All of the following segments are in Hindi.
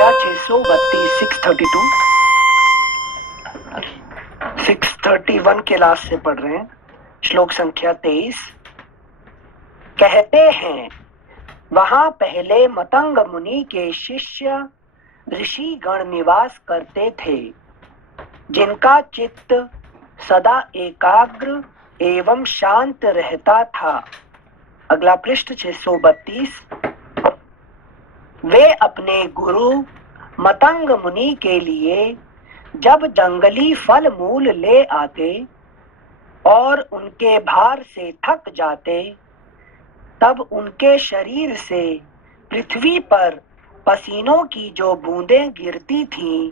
संख्या 632, 631 के लास्ट से पढ़ रहे हैं। श्लोक संख्या 23। कहते हैं वहां पहले मतंग मुनि के शिष्य ऋषि गण निवास करते थे, जिनका चित्त सदा एकाग्र एवं शांत रहता था। अगला पृष्ठ 632। वे अपने गुरु मतंग मुनि के लिए जब जंगली फल मूल ले आते और उनके भार से थक जाते, तब उनके शरीर से पृथ्वी पर पसीनों की जो बूंदें गिरती थीं,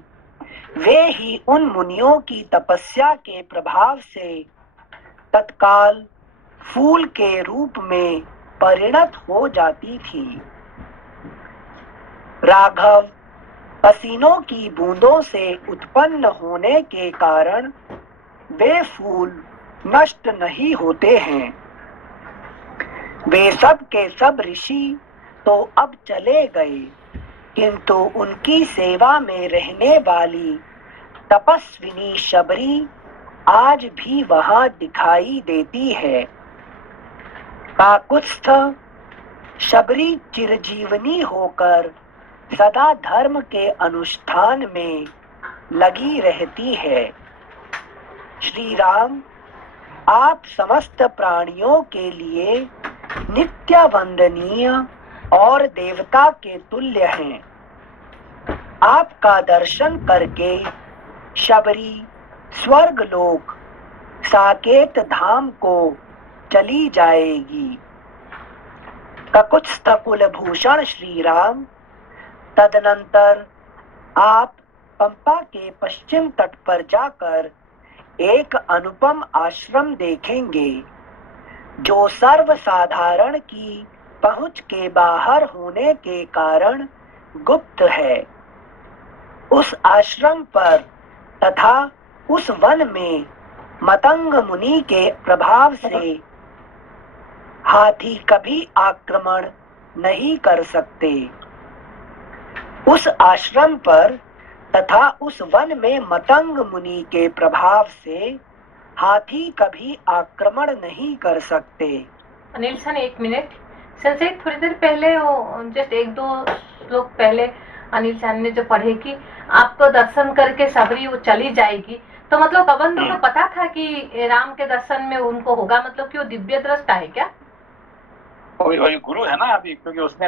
वे ही उन मुनियों की तपस्या के प्रभाव से तत्काल फूल के रूप में परिणत हो जाती थी। राघव, पसीनों की बूंदों से उत्पन्न होने के कारण वे फूल नष्ट नहीं होते हैं। वे सब के सब ऋषि तो अब चले गए, किंतु उनकी सेवा में रहने वाली तपस्विनी शबरी आज भी वहां दिखाई देती है। काकुत्स्थ शबरी चिरजीवनी होकर सदा धर्म के अनुष्ठान में लगी रहती है। श्री राम, आप समस्त प्राणियों के लिए नित्य वंदनीय और देवता के तुल्य हैं। आपका दर्शन करके शबरी स्वर्ग लोक साकेत धाम को चली जाएगी। ककुत्स्थ कुलभूषण श्री राम, तदनंतर आप पंपा के पश्चिम तट पर जाकर एक अनुपम आश्रम देखेंगे, जो सर्वसाधारण की पहुंच के बाहर होने के कारण गुप्त है। उस आश्रम पर तथा उस वन में मतंग मुनि के प्रभाव से हाथी कभी आक्रमण नहीं कर सकते। उस आश्रम पर तथा उस वन में मतंग मुनि के प्रभाव से हाथी कभी आक्रमण नहीं कर सकते। अनिल सर, एक मिनट। संजय, थोड़ी देर पहले वो जस्ट एक दो श्लोक पहले अनिल सर ने जो पढ़े कि आपको दर्शन करके सबरी वो चली जाएगी, तो मतलब कबंध को पता था कि राम के दर्शन में उनको होगा, मतलब कि वो दिव्य दृष्टा है क्या? वही गुरु है ना अभी, क्योंकि उसने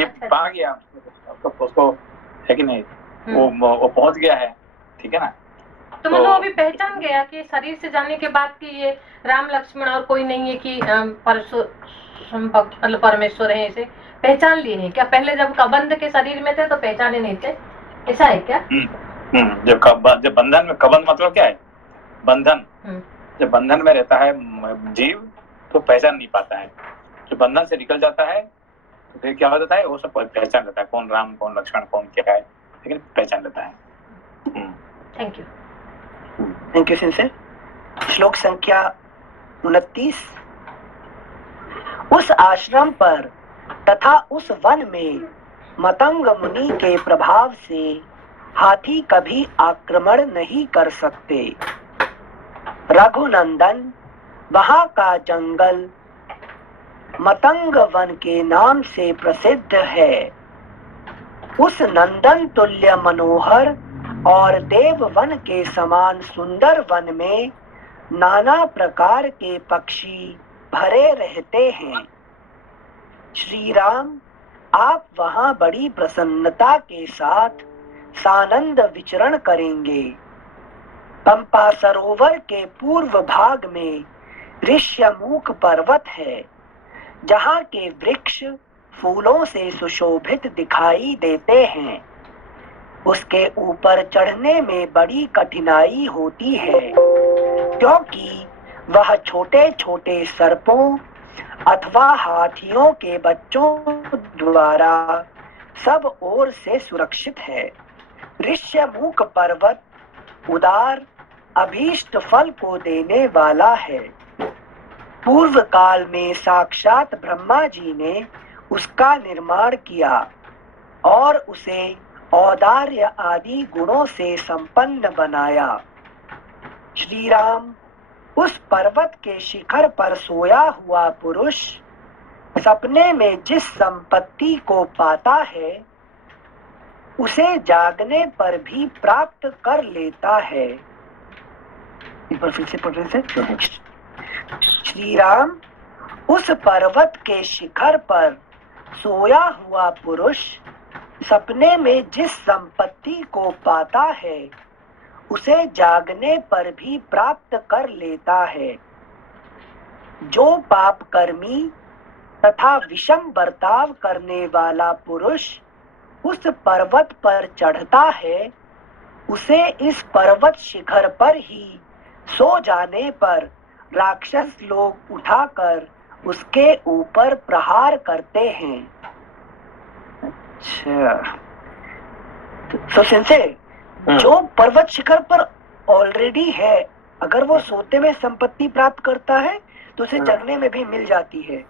ये पा गया उसको, है कि नहीं, वो पहुंच गया है, ठीक है ना। तो मतलब अभी पहचान गया कि शरीर से जाने के बाद कि ये राम लक्ष्मण और कोई नहीं है, कि मतलब परमेश्वर है, इसे पहचान लिए हैं क्या? पहले जब कबंध के शरीर में थे तो पहचाने नहीं थे, ऐसा है क्या? जब बंधन में, कबंध मतलब क्या है? बंधन। जब बंधन में रहता है जीव तो पहचान नहीं पाता है। जो बंधन से निकल जाता है तो फिर क्या हो जाता है, वो सब पहचान लेता है, कौन राम कौन लक्ष्मण कौन क्या है, लेकिन पहचान लेता है। Thank you. थैंक यू सिंसर। श्लोक संख्या 29। उस आश्रम पर तथा उस वन में मतंग मुनि के प्रभाव से हाथी कभी आक्रमण नहीं कर सकते। रघुनंदन, वहां का जंगल मतंग वन के नाम से प्रसिद्ध है। उस नंदन तुल्य मनोहर और देव वन के समान सुंदर वन में नाना प्रकार के पक्षी भरे रहते हैं। श्री राम, आप वहां बड़ी प्रसन्नता के साथ सानंद विचरण करेंगे। पंपा सरोवर के पूर्व भाग में ऋष्यमुख पर्वत है, जहां के वृक्ष फूलों से सुशोभित दिखाई देते हैं। उसके ऊपर चढ़ने में बड़ी कठिनाई होती है, क्योंकि वह छोटे छोटे सर्पों अथवा हाथियों के बच्चों द्वारा सब ओर से सुरक्षित है। ऋष्यमुख पर्वत उदार अभीष्ट फल को देने वाला है। पूर्व काल में साक्षात ब्रह्मा जी ने उसका निर्माण किया और उसे औदार्य आदि गुणों से संपन्न बनाया। श्री राम उस पर्वत के शिखर पर सोया हुआ पुरुष सपने में जिस संपत्ति को पाता है उसे जागने पर भी प्राप्त कर लेता है। एक बार फिर से पढ़ रहे थे। श्री राम उस पर्वत के शिखर पर सोया हुआ पुरुष सपने में जिस संपत्ति को पाता है उसे जागने पर भी प्राप्त कर लेता है। जो पाप कर्मी तथा विषम बर्ताव करने वाला पुरुष उस पर्वत पर चढ़ता है उसे इस पर्वत शिखर पर ही सो जाने पर राक्षस लोग उठाकर उसके ऊपर प्रहार करते हैं। अच्छा, तो सेंसे जो पर्वत शिखर पर ऑलरेडी है अगर वो सोते में संपत्ति प्राप्त करता है तो उसे जगने में भी मिल जाती है,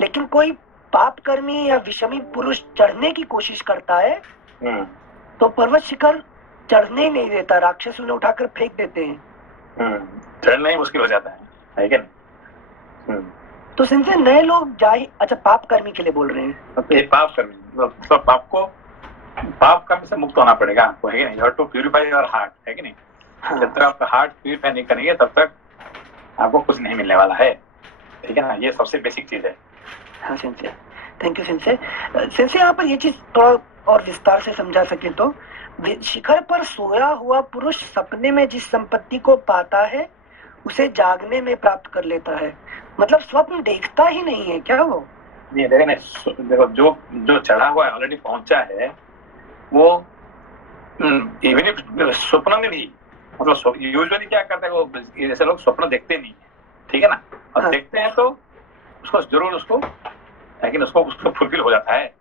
लेकिन कोई पाप कर्मी या विषमी पुरुष चढ़ने की कोशिश करता है तो पर्वत शिखर चढ़ने ही नहीं देता, राक्षस उन्हें उठाकर फेंक देते हैं। चढ़ना ही मुश्किल हो जाता है क्या नहीं? तो सिंसे नए लोग जाए, अच्छा पाप कर्मी के लिए बोल रहे हैं। ये पाप कर्मी मतलब पाप कर्म से मुक्त होना पड़ेगा आपको, है कि नहीं? You have to purify your heart, है कि नहीं? हाँ। जब तक आपका हार्ट प्यूरिफाई नहीं करेंगे तब तक आपको कुछ नहीं मिलने वाला है, ठीक है ना? ये सबसे बेसिक चीज है। हाँ सिंसे, थैंक यू सिंसे। सिंसे यहाँ पर ये चीज थोड़ा और विस्तार से समझा सके तो शिखर पर सोया हुआ पुरुष सपने में जिस संपत्ति को पाता है उसे जागने में प्राप्त कर लेता है, मतलब स्वप्न देखता ही नहीं है क्या वो? नहीं देखो जो चढ़ा हुआ है ऑलरेडी पहुंचा है वो इवन स्वप्न में भी मतलब यूजुअली क्या करते हैं वो जैसे लोग स्वप्न देखते नहीं है, ठीक है ना? और देखते हैं तो उसको जरूर उसको लेकिन उसको फुलफिल हो जाता है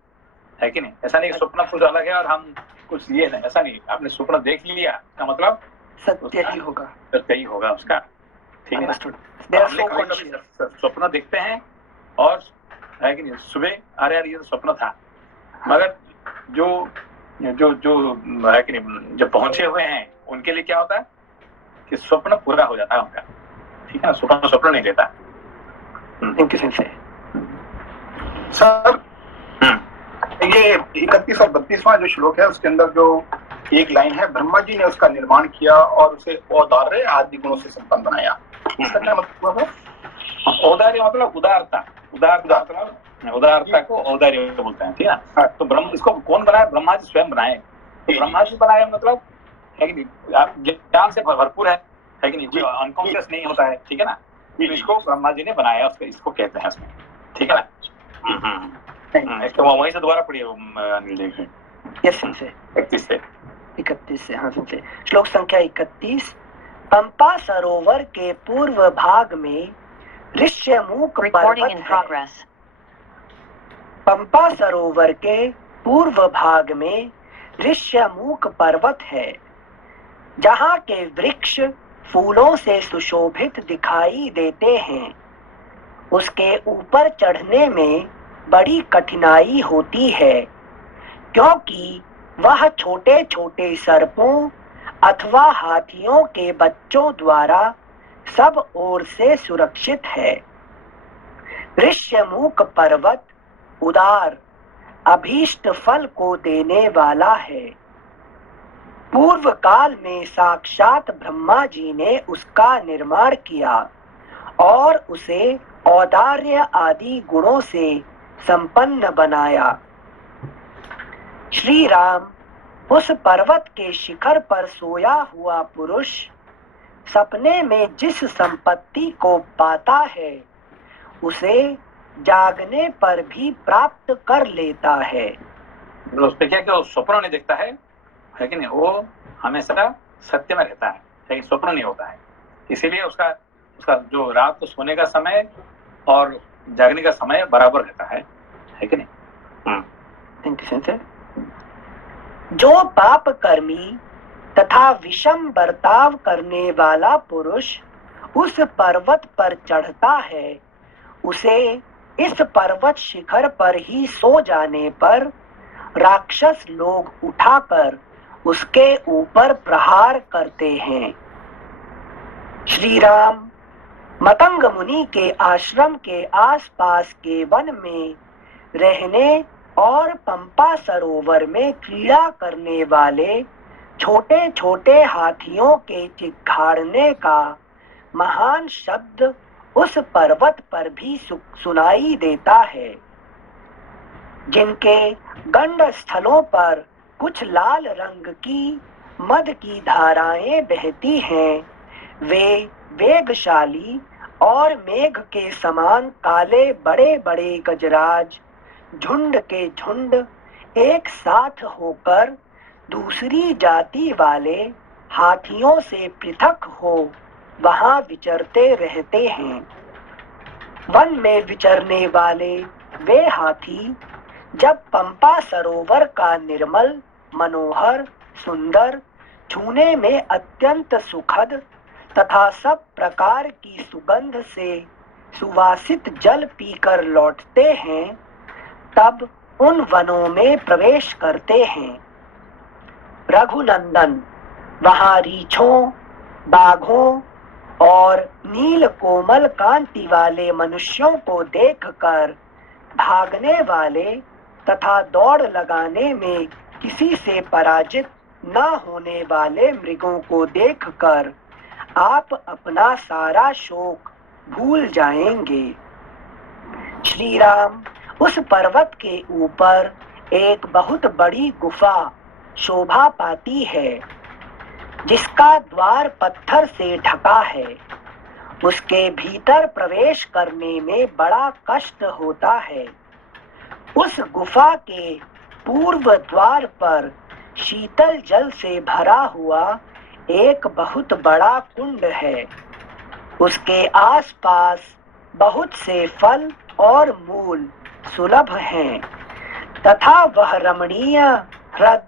कि नहीं? ऐसा नहीं स्वप्न कुछ अलग है और हम कुछ ये नहीं, ऐसा नहीं। आपने स्वप्न देख लिया का मतलब सत्य ही होगा, सत्य ही होगा उसका, ठीक है? स्वप्न देखते हैं और है कि नहीं सुबह अरे यार ये तो स्वप्न था, मगर जो जो जो है कि नहीं जो पहुंचे हुए हैं उनके लिए क्या होता है कि स्वप्न पूरा हो जाता है उनका, ठीक है ना? स्वप्न नहीं देता। Thank you sir. ये 31 और 32वां जो श्लोक है उसके अंदर जो एक लाइन है, ब्रह्मा जी ने उसका निर्माण किया और उसे औदार्य आदि गुणों से संपन्न बनाया, इसका क्या मतलब है? औदार्य मतलब उदारता, उदारता को औदार्य बोलते हैं, ठीक है? तो ब्रह्म इसको कौन बनाया? ब्रह्मा जी स्वयं बनाए। तो ब्रह्मा जी बनाए मतलब है कि नहीं आप ज्ञान से भरपूर है कि नहीं? जो अनकॉन्शियस नहीं होता है, ठीक है ना? तो इसको ब्रह्मा जी ने बनाया, इसको कहते हैं इसमें, ठीक है ना? इसको वहीं से दोबारा पढ़िए अनिल जी। यस सिंसे 31 से। हाँ सिंसे, श्लोक संख्या 31। पंपा सरोवर के पूर्व भाग में ऋष्यमूक पर्वत है। पंपा सरोवर के पूर्व भाग में ऋष्यमूक पर्वत है जहाँ के वृक्ष फूलों से सुशोभित दिखाई देते हैं। उसके ऊपर चढ़ने में बड़ी कठिनाई होती है क्योंकि वह छोटे छोटे सर्पों अथवा हाथियों के बच्चों द्वारा सब ओर से सुरक्षित है। ऋष्यमूक पर्वत उदार अभीष्ट फल को देने वाला है। पूर्व काल में साक्षात ब्रह्मा जी ने उसका निर्माण किया और उसे औदार्य आदि गुणों से संपन्न बनाया। श्री राम उस पर्वत के शिखर पर सोया हुआ पुरुष सपने में जिस संपत्ति को पाता है उसे जागने पर भी प्राप्त कर लेता है। उस पे क्या वो स्वप्न नहीं देखता है कि नहीं? वो हमेशा सत्य में रहता है, लेकिन स्वप्न नहीं होता है। इसीलिए उसका जो रात को सोने का समय और जागने का समय बराबर रहता है कि नहीं? Thank you sir. जो पाप कर्मी तथा विषम बर्ताव करने वाला पुरुष उस पर्वत पर चढ़ता है उसे इस पर्वत शिखर पर ही सो जाने पर राक्षस लोग उठाकर उसके ऊपर प्रहार करते हैं। श्री राम मतंग मुनि के आश्रम के आसपास के वन में रहने और पंपा सरोवर में क्रीड़ा करने वाले छोटे छोटे हाथियों के चिघाड़ने का महान शब्द उस पर्वत पर भी सुनाई देता है। जिनके गंड स्थलों पर कुछ लाल रंग की मद की धाराएं बहती हैं, वे वेगशाली और मेघ के समान काले बड़े बड़े गजराज झुंड के झुंड एक साथ होकर दूसरी जाति वाले हाथियों से पृथक हो वहां विचरते रहते हैं। वन में विचरने वाले वे हाथी जब पंपा सरोवर का निर्मल, मनोहर, सुंदर, छूने में अत्यंत सुखद तथा सब प्रकार की सुगंध से सुवासित जल पीकर लौटते हैं, तब उन वनों में प्रवेश करते हैं। रघुनंदन वहां रीछों, बाघों और नील कोमल कांति वाले मनुष्यों को देखकर भागने वाले तथा दौड़ लगाने में किसी से पराजित न होने वाले मृगों को देखकर आप अपना सारा शोक भूल जाएंगे। श्री राम उस पर्वत के ऊपर एक बहुत बड़ी गुफा शोभा पाती है, जिसका द्वार पत्थर से ढका है। उसके भीतर प्रवेश करने में बड़ा कष्ट होता है। उस गुफा के पूर्व द्वार पर शीतल जल से भरा हुआ एक बहुत बड़ा कुंड है। उसके आसपास बहुत से फल और मूल सुलभ हैं तथा वह रमणीय हृद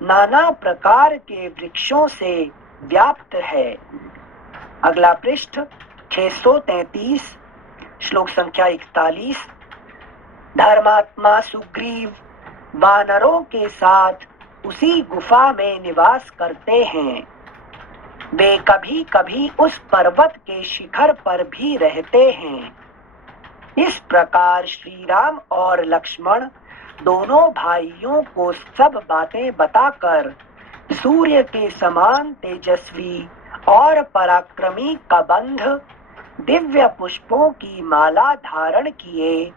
नाना प्रकार के वृक्षों से व्याप्त है। अगला पृष्ठ 633, श्लोक संख्या 41। धर्मात्मा सुग्रीव वानरों के साथ उसी गुफा में निवास करते हैं। वे कभी कभी उस पर्वत के शिखर पर भी रहते हैं। इस प्रकार श्री राम और लक्ष्मण दोनों भाइयों को सब बातें बताकर सूर्य के समान तेजस्वी और पराक्रमी कबंध दिव्य पुष्पों की माला धारण किए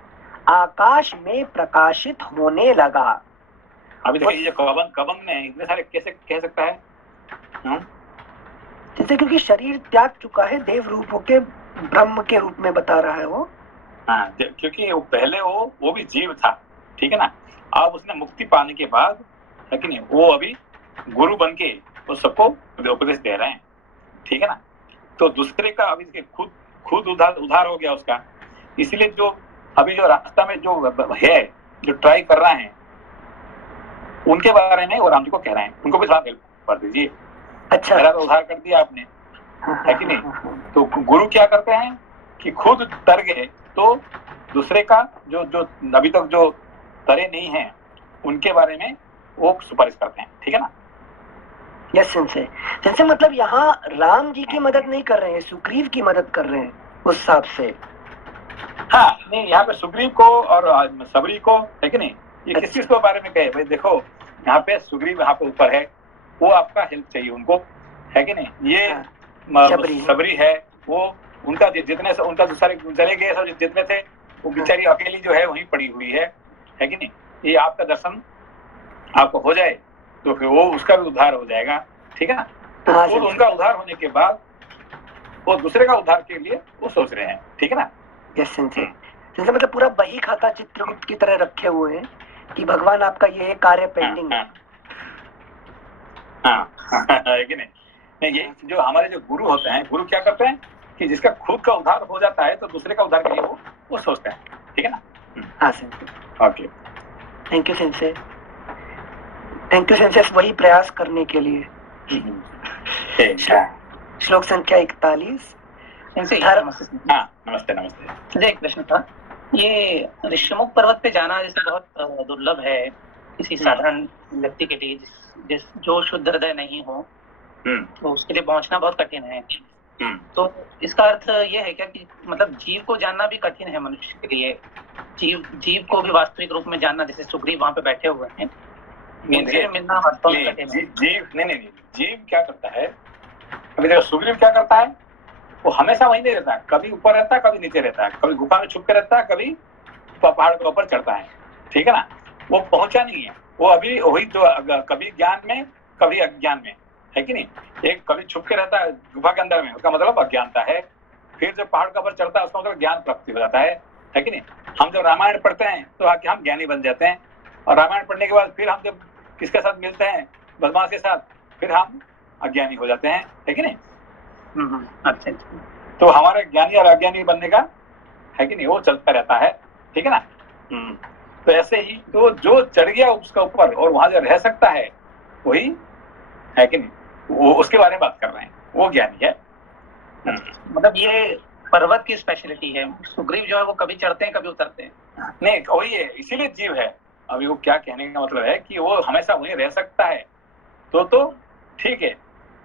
आकाश में प्रकाशित होने लगा। अभी देखिए ये कबंध में इतने सारे कैसे कह सकता है? जैसे क्योंकि शरीर त्याग चुका है, देव रूप होके ब्रह्म के रूप में बता रहा है वो। हाँ, क्योंकि वो पहले वो भी जीव था, ठीक है ना। अब उसने मुक्ति पाने के बाद, है कि नहीं, वो अभी गुरु बन के वो सबको उपदेश दे रहे हैं, ठीक है ना। तो दूसरे का अभी खुद उधार हो गया उसका। इसलिए जो अभी जो रास्ता में जो है, जो ट्राई कर रहा है, उनके बारे में वो राम जी को कह रहे हैं, उनको भी थोड़ा हेल्प कर दीजिए। अच्छा, मेरा तो उधार कर दिया आपने, है कि नहीं। तो गुरु क्या करते हैं कि खुद तर गए तो दूसरे का जो अभी तक जो तरे नहीं हैं उनके बारे में वो सुपारिश करते हैं, ठीक है ना। यस सेंसे मतलब यहाँ राम जी की मदद नहीं कर रहे हैं, सुग्रीव की मदद कर रहे हैं उस हिसाब से। हाँ, नहीं, यहाँ पे सुग्रीव को और सबरी को, है कि नहीं, ये किस चीज के बारे में कहे भाई। देखो यहाँ पे सुग्रीव यहाँ पे ऊपर है, वो आपका हेल्प चाहिए उनको, है कि नहीं। ये सबरी है, वो उनका जितने उनका सारे चले गए, सब जितने थे वो बेचारी अकेली जो है वहीं पड़ी हुई है कि नहीं। ये आपका दर्शन आपको हो जाए तो फिर वो उसका भी उद्धार हो जाएगा, ठीक है ना। तो उनका उद्धार होने के बाद वो दूसरे का उद्धार के लिए वो सोच रहे हैं, ठीक है ना। यस जैसे मतलब पूरा बही खाता चित्रगुप्त की तरह रखे हुए हैं कि भगवान आपका ये कार्य पेंडिंग है। हाँ, है कि नहीं। ये जो हमारे जो गुरु होते हैं, गुरु क्या करते हैं कि जिसका खुद का उद्धार हो जाता है तो दूसरे का उद्धार के लिए वो सोचते हैं, ठीक है ना। हाँ sensei, okay, thank you sensei, thank you sensei वही प्रयास करने के लिए। श्लोक संख्या 41। नमस्ते नमस्ते। एक प्रश्न था, ये ऋषिमुख पर्वत पे जाना जैसे बहुत दुर्लभ है, किसी साधारण व्यक्ति के लिए जो शुद्ध हृदय नहीं हो तो उसके लिए पहुंचना बहुत कठिन है। तो इसका अर्थ ये है क्या कि मतलब जीव को जानना भी कठिन है मनुष्य के लिए, जीव को भी वास्तविक रूप में जानना, जैसे सुग्रीव वहां पे बैठे हुए हैं, उनसे मिलना वास्तव में कठिन है। जीव क्या करता है, अभी देखो सुग्रीव क्या करता है, वो हमेशा वहीं नहीं रहता है, कभी ऊपर रहता है कभी नीचे रहता है, कभी गुफा में छुप के रहता है, कभी पहाड़ के ऊपर चढ़ता है, ठीक है ना। वो पहुंचा नहीं है, वो अभी वही तो कभी ज्ञान में कभी अज्ञान में, है कि नहीं। एक कभी छुप के रहता है गुफा के अंदर में, उसका मतलब अज्ञानता है, फिर जब पहाड़ के ऊपर चढ़ता है उसका मतलब ज्ञान प्राप्ति हो जाता है कि नहीं। हम जब रामायण पढ़ते हैं तो आके हम ज्ञानी बन जाते हैं, और रामायण पढ़ने के बाद फिर हम जब किसके साथ मिलते हैं, बदमाश के साथ, फिर हम अज्ञानी हो जाते हैं, है कि नहीं। अच्छा, तो हमारे ज्ञानी और अज्ञानी बनने का है कि नहीं, वो चलता रहता है, ठीक है ना। तो ऐसे ही तो जो चढ़ गया उसका ऊपर और वहां जो रह सकता है वही है कि नहीं, वो उसके बारे में बात कर रहे हैं, वो ज्ञानी है। मतलब ये पर्वत की स्पेशलिटी है, सुग्रीव जो है वो कभी चढ़ते हैं कभी उतरते हैं। नहीं वही है, इसीलिए जीव है। अभी वो क्या कहने का मतलब है कि वो हमेशा वहीं रह सकता है, तो ठीक है।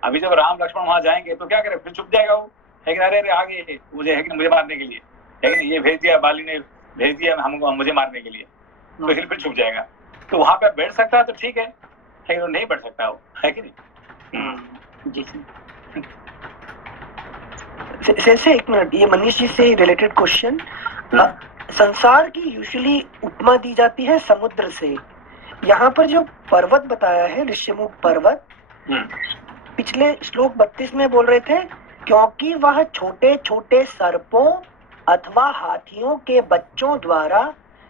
अभी जब राम लक्ष्मण वहां जाएंगे तो क्या करे, फिर छुप जाएगा वो, है कि अरे आगे मुझे है कि मुझे मारने के लिए, है कि नहीं, ये भेज दिया बाली ने, भेज दिया हमको मुझे मारने के लिए, तो फिर छुप जाएगा। तो वहां पे बैठ सकता है तो ठीक है, लेकिन नहीं बैठ सकता वो, है कि नहीं। जी से एक मिनट, ये मनीष जी से रिलेटेड क्वेश्चन। संसार की यूजुअली उपमा दी जाती है समुद्र से, यहाँ पर जो पर्वत बताया है ऋष्यमुख पर्वत, पिछले श्लोक 32 में बोल रहे थे क्योंकि वह छोटे छोटे सर्पों अथवा हाथियों के बच्चों द्वारा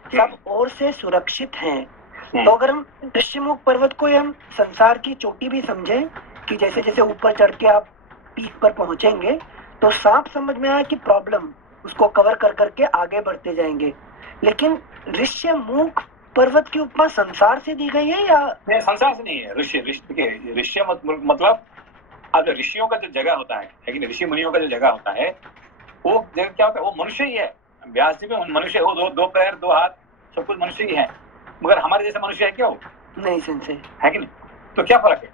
सब ओर से सुरक्षित हैं। तो अगर हम ऋष्यमुख पर्वत को हम संसार की चोटी भी समझें कि जैसे जैसे ऊपर चढ़ के आप पीक पर पहुंचेंगे तो साफ समझ में आया कि प्रॉब्लम उसको कवर कर करके आगे बढ़ते जाएंगे, लेकिन ऋष्यमुख पर्वत की उपमा संसार से दी गई है या नहीं? संसार से नहीं है। ऋषि मतलब अब ऋषियों का जो जगह होता है कि ऋषि मुनियों का जो जगह होता है, वो जगह क्या होता है, वो मनुष्य ही है। व्यास जी में मनुष्य, वो दो पैर दो हाथ सब कुछ मनुष्य ही है, मगर हमारे जैसे मनुष्य है क्या वो? नहीं संशय, है कि नहीं। तो क्या फर्क है,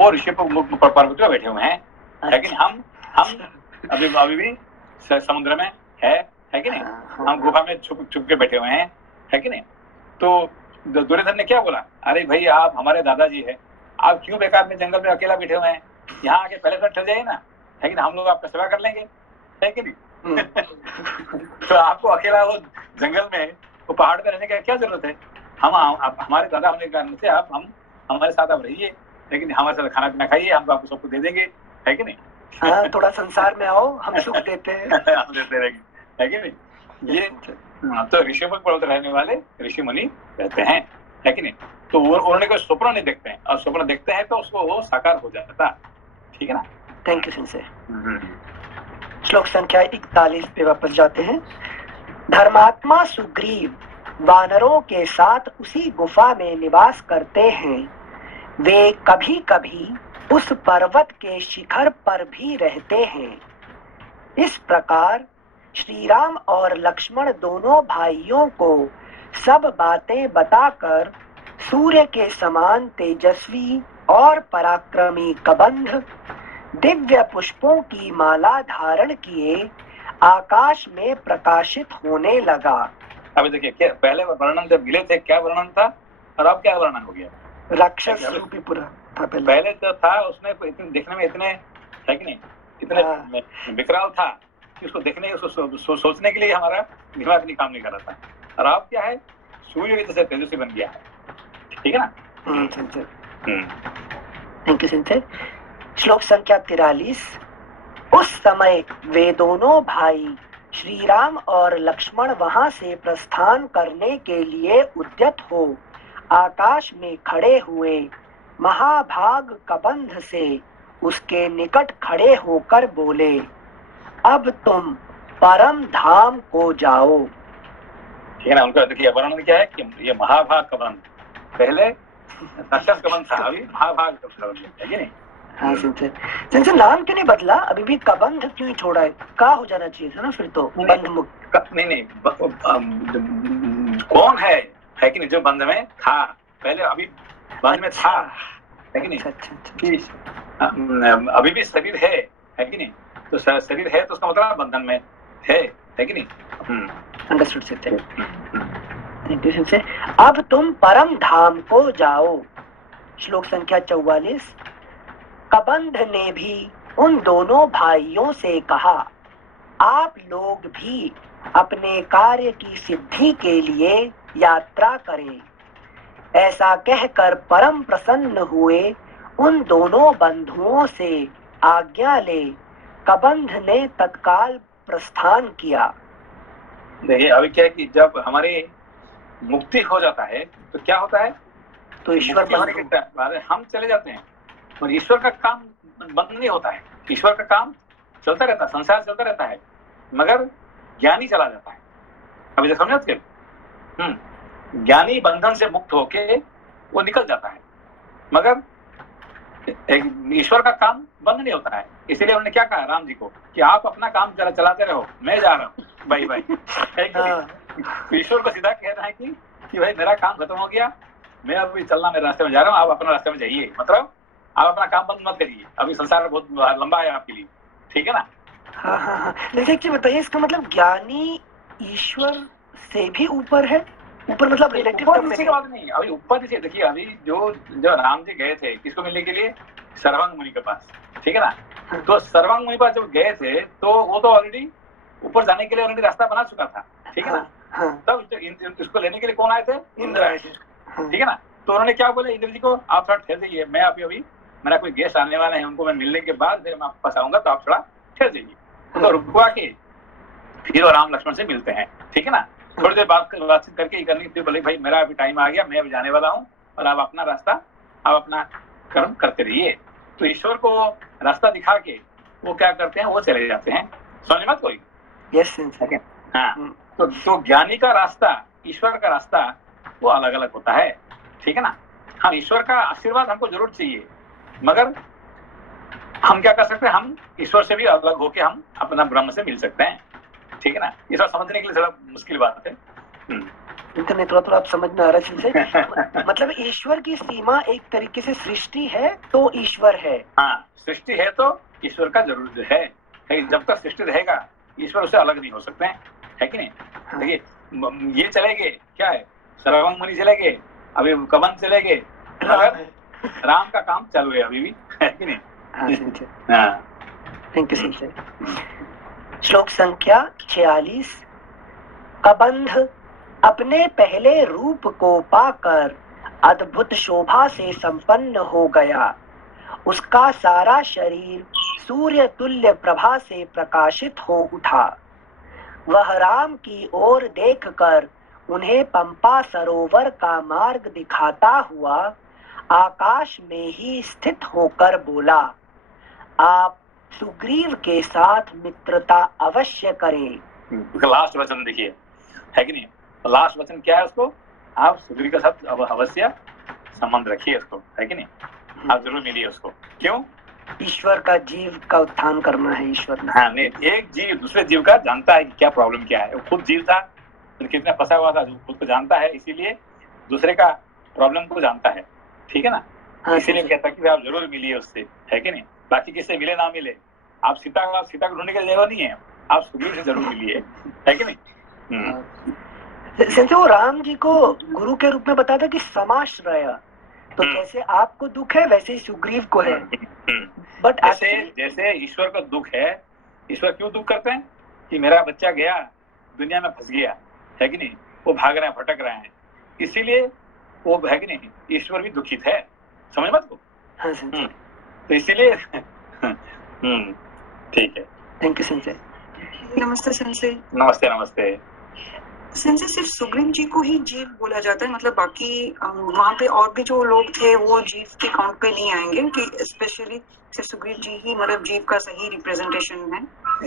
वो ऋषि पर्वत पे बैठे हुए हैं, है कि नहीं। हम अभी भी समुद्र में है कि नहीं, हम गुफा में छुप के बैठे हुए हैं, है कि नहीं। तो दुर्योधन ने क्या बोला, अरे भाई आप हमारे दादाजी है, आप क्यों बेकार में जंगल में अकेला बैठे हुए हैं, यहाँ आके पहले तो ठहर जाइए ना, है कि नहीं, हम लोग आपका सेवा कर लेंगे, है कि नहीं। तो आपको अकेला वो जंगल में वो पहाड़ पे रहने की क्या जरूरत है। हमारे दादा होने के कारण से हम हमारे साथ आप रहिए, लेकिन हमारे साथ खाना पीना खाइए, हम आपको सबको दे देंगे, है कि नहीं। हाँ, थोड़ा संसार में आओ, हम सुख देते हैं। हम देते रहेंगे, है कि नहीं। ये तो ऋषिमुख पर्वत रहने वाले ऋषि मुनि रहते हैं, है कि नहीं। तो उन्होंने कोई स्वप्न नहीं देखते हैं, और स्वप्न देखते हैं तो उसको वो साकार हो जाता, ठीक है ना। थैंक यू संशय। श्लोक संख्या 41 पे वापस जाते हैं। धर्मात्मा सुग्रीव वानरों के साथ उसी गुफा में निवास करते हैं। वे कभी कभी उस पर्वत के शिखर पर भी रहते हैं। इस प्रकार श्री राम और लक्ष्मण दोनों भाइयों को सब बातें बताकर सूर्य के समान तेजस्वी और पराक्रमी कबंध दिव्य पुष्पों की माला धारण किए आकाश में प्रकाशित होने लगा। अभी देखिए, क्या पहले वर्णन जब मिले थे क्या वर्णन था, और अब क्या वर्णन हो गया। राक्षस रूपी पूरा था पहले जो था उसमें देखने में इतने, है कि नहीं, इतने विकराल था कि उसको देखने उसको सोचने के लिए हमारा दिमाग नहीं काम नहीं कर रहा था। और अब क्या है, सूर्य की जैसे तेजस्वी बन गया है, ठीक है ना। Thank you Sanjay. श्लोक संख्या 43। उस समय वे दोनों भाई श्री राम और लक्ष्मण वहां से प्रस्थान करने के लिए उद्यत हो आकाश में खड़े हुए महाभाग कबंध से उसके निकट खड़े होकर बोले, अब तुम परम धाम को जाओ। ठीक है ना। उनका देखिए वर्णन क्या है कि ये महाभाग कबंध, पहले राक्षस कबंध था, अभी महाभाग कबंध है कि नहीं। हाँ संजय, नाम क्यों नहीं बदला, अभी भी कबंध क्यों ही छोड़ा है, क्या हो जाना चाहिए था ना फिर तो बंध मुक्त। नहीं कौन है है कि नहीं, जो बंध में था पहले, अभी बंध में था, है कि नहीं, अभी भी शरीर है कि नहीं, तो शरीर है तो उसका मतलब बंधन में है कि नहीं। Understood sir, thank you sir. अब तुम परम धाम को जाओ। श्लोक संख्या 44। कबंध ने भी उन दोनों भाइयों से कहा, आप लोग भी अपने कार्य की सिद्धि के लिए यात्रा करें। ऐसा कहकर परम प्रसन्न हुए उन दोनों बंधुओं से आज्ञा ले कबंध ने तत्काल प्रस्थान किया। देखिए अभी क्या है कि जब हमारी मुक्ति हो जाता है तो क्या होता है, तो ईश्वर मुक्ति होने के बाद हम चले जाते हैं और ईश्वर का काम बंद नहीं होता है, ईश्वर का काम चलता रहता है, संसार चलता रहता है, मगर ज्ञानी चला जाता है। अभी तक समझे, ज्ञानी बंधन से मुक्त होके वो निकल जाता है, मगर ईश्वर का काम बंद नहीं होता है। इसीलिए उन्होंने क्या कहा राम जी को कि आप अपना काम चलाते रहो, मैं जा रहा हूँ, भाई भाई। ईश्वर को सीधा कहना है कि भाई मेरा काम खत्म हो गया, मैं अभी चलना मेरे रास्ते में जा रहा हूँ, आप अपना रास्ते में जाइए, मतलब आप अपना काम बंद मत करिए, अभी संसार बहुत लंबा है आपके लिए, ठीक है ना। हाँ। लेकिन बताइए, इसका मतलब ज्ञानी ईश्वर से भी ऊपर है? ऊपर मतलब रिलेटिव ऊपर नीचे की बात नहीं, अभी ऊपर नीचे देखिए, अभी जो राम जी गए थे किसको मिलने के लिए, सर्वांग मुनि के पास, ठीक है ना। तो सर्वांग मुनि पास जब गए थे तो वो तो ऑलरेडी ऊपर जाने के लिए ऑलरेडी रास्ता बना चुका था, ठीक है ना। तब इसको लेने के लिए कौन आए थे, इंद्र आए थे, ठीक है ना। तो उन्होंने क्या बोले इंद्र जी को, आप थोड़ा ठहर जाइए, मैं अभी मेरा कोई गेस्ट आने वाला है, उनको मैं मिलने के बाद फिर मैं आपके पास आऊंगा, तो आप थोड़ा ठहर जाइए। तो रुकवा के फिर राम लक्ष्मण से मिलते हैं, ठीक है ना। थोड़ी देर बातचीत करके ही करनी थी, बोले भाई मेरा अभी टाइम आ गया, मैं अभी जाने वाला हूँ और आप अपना रास्ता, आप अपना कर्म करते रहिए। तो ईश्वर को रास्ता दिखा के वो क्या करते हैं, वो चले जाते हैं, समझ मत कोई। यस हाँ, तो ज्ञानी का रास्ता, ईश्वर का रास्ता वो अलग अलग होता है, ठीक है ना। हाँ, ईश्वर का आशीर्वाद हमको जरूर चाहिए, मगर हम क्या कर सकते हैं, हम ईश्वर से भी अलग होके हम अपना ब्रह्म से मिल सकते हैं, ठीक है ना। ये सब समझने के लिए थोड़ा मुश्किल बात है। नहीं, थोड़ा आप समझ में आ रहा है। मतलब ईश्वर की सीमा एक तरीके से सृष्टि है तो ईश्वर है। हाँ, सृष्टि है तो ईश्वर का जरूर है, जब तक सृष्टि रहेगा ईश्वर उससे अलग नहीं हो सकते हैं, है कि नहीं। देखिए ये चले गए, क्या है, सर्वांग मुनि चले गए, अभी कबंध चले गए, मगर राम का काम चालू है अभी भी, है कि नहीं। Thank you sir. श्लोक संख्या 46। कबंध अपने पहले रूप को पाकर अद्भुत शोभा से संपन्न हो गया। उसका सारा शरीर सूर्य तुल्य प्रभा से प्रकाशित हो उठा। वह राम की ओर देखकर उन्हें पंपा सरोवर का मार्ग दिखाता हुआ आकाश में ही स्थित होकर बोला, आप सुग्रीव के साथ मित्रता अवश्य करें। लास्ट वचन देखिए, है कि नहीं। लास्ट वचन क्या है, उसको आप सुग्रीव के साथ अवश्य संबंध रखिए उसको, है कि नहीं, आप जरूर मिलिए उसको। क्यों, ईश्वर का जीव का उत्थान करना है ईश्वर ने। हाँ, नहीं, एक जीव दूसरे जीव का जानता है कि क्या प्रॉब्लम क्या है। वो खुद जीव था, कितना फंसा हुआ था, जो खुद को जानता है, इसीलिए दूसरे का प्रॉब्लम को जानता है, ठीक है ना। इसीलिए कहता है कि आप जरूर मिलिए उससे, है कि नहीं। बाकी किससे मिले ना मिले, आप सीता को ढूंढने की जगह नहीं है, आप सुग्रीव से जरूर मिलिए, है कि नहीं। संजय, वो राम जी को गुरु के रूप में बताता कि समाश्रय, तो जैसे आपको दुख है वैसे ही सुग्रीव को है। बट जैसे ईश्वर को दुख है, ईश्वर क्यों दुख करते हैं कि मेरा बच्चा गया, दुनिया में फंस गया, है कि नहीं, वो भाग रहे हैं, भटक रहे हैं, इसीलिए वो, है कि नहीं, ईश्वर भी दुखित है, समझ मत को। हाँ संजय, तो इसीलिए ठीक है। Thank you Sanjay. नमस्ते संजय। नमस्ते नमस्ते। संजय, सिर्फ सुग्रीव जी को ही जीव बोला जाता है, मतलब बाकी वहाँ पे और भी जो लोग थे वो जीव के काउंट पे नहीं आएंगे, कि स्पेशली सिर्फ सुग्रीव जी ही मतलब जीव का सही रिप्रेजेंटेशन है?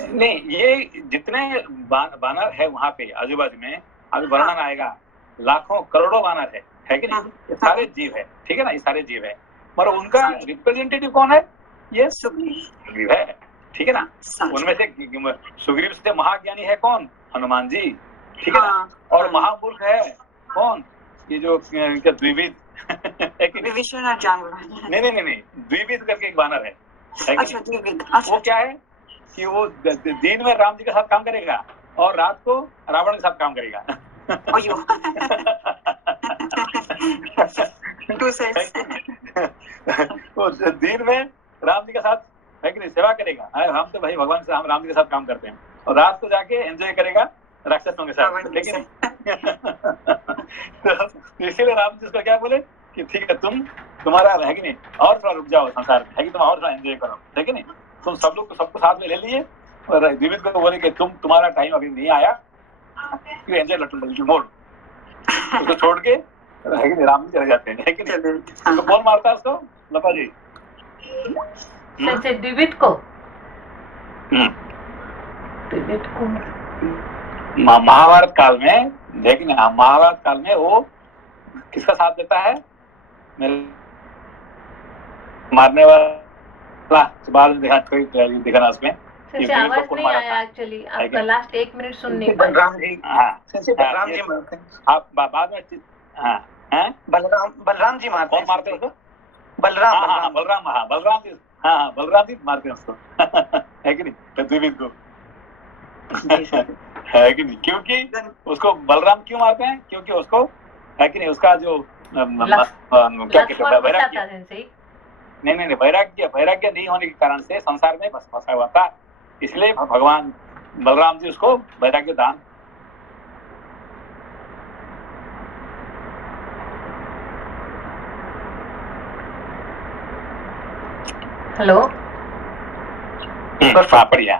नहीं, ये जितने बानर है वहाँ पे आजू बाजू में, अभी वर्णन आएगा, लाखों करोड़ों बानर है कि नहीं, ये सारे जीव है, ठीक है ना, ये सारे जीव है, पर उनका रिप्रेजेंटेटिव कौन है, ये सुग्रीव है, ठीक है ना। उनमें से सुग्रीव से महाज्ञानी है कौन, हनुमान जी, ठीक है ना। और महामूर्ख है कौन, ये जो क्या द्विविध है कि विभीषण और जानवर। नहीं, द्विविध करके एक वानर है कि अच्छा, नहीं? द्विविध। वो अच्छा, क्या है कि वो दिन में राम जी के साथ काम करेगा और रात को रावण के साथ काम करेगा। अयो। Two sides. वो दिन में राम जी के साथ है कि नहीं सेवा करेगा, हम तो भाई भगवान से हम राम जी के साथ काम करते हैं, और रात को जाके एंजॉय करेगा राक्षसों के साथ, लेकिन तो इसीलिए राम जी उसको क्या बोले कि ठीक है तुम्हारा है कि नहीं, और थोड़ा रुक जाओ संसार में, है कि तुम और थोड़ा एंजॉय करो, है कि नहीं, तुम सब लोग सबको साथ में ले लिए, और द्विविध को बोले कि तुम्हारा टाइम अभी नहीं आया, यू एंजॉय लिटिल मोर, उसको छोड़ के है कि नहीं राम जी चले जाते हैं, है कि नहीं। तो कौन मारता है उसको? लता जी। द्विविध को महाभारत काल में, लेकिन महाभारत काल में वो किसका साथ देता है? मारने वाला बाद में दिखाना उसमें आवाज नहीं आया एक्चुअली, आपका लास्ट 1 मिनट सुन नहीं पाए। बलराम जी। बलराम जी मारते हैं। आप बाद में बलराम जी मारते कौन मारते हैं उसको? बलराम जी मारते हैं उसको, है कि नहीं, द्विविध को, है कि नहीं, क्योंकि उसको बलराम क्यों मारते हैं? क्योंकि उसको है कि नहीं उसका जो क्या कहते हैं वैराग्य, नहीं वैराग्य नहीं होने के कारण से संसार में फंसा हुआ था, इसलिए भगवान बलराम जी उसको वैराग्य दान। हेलो, बढ़िया,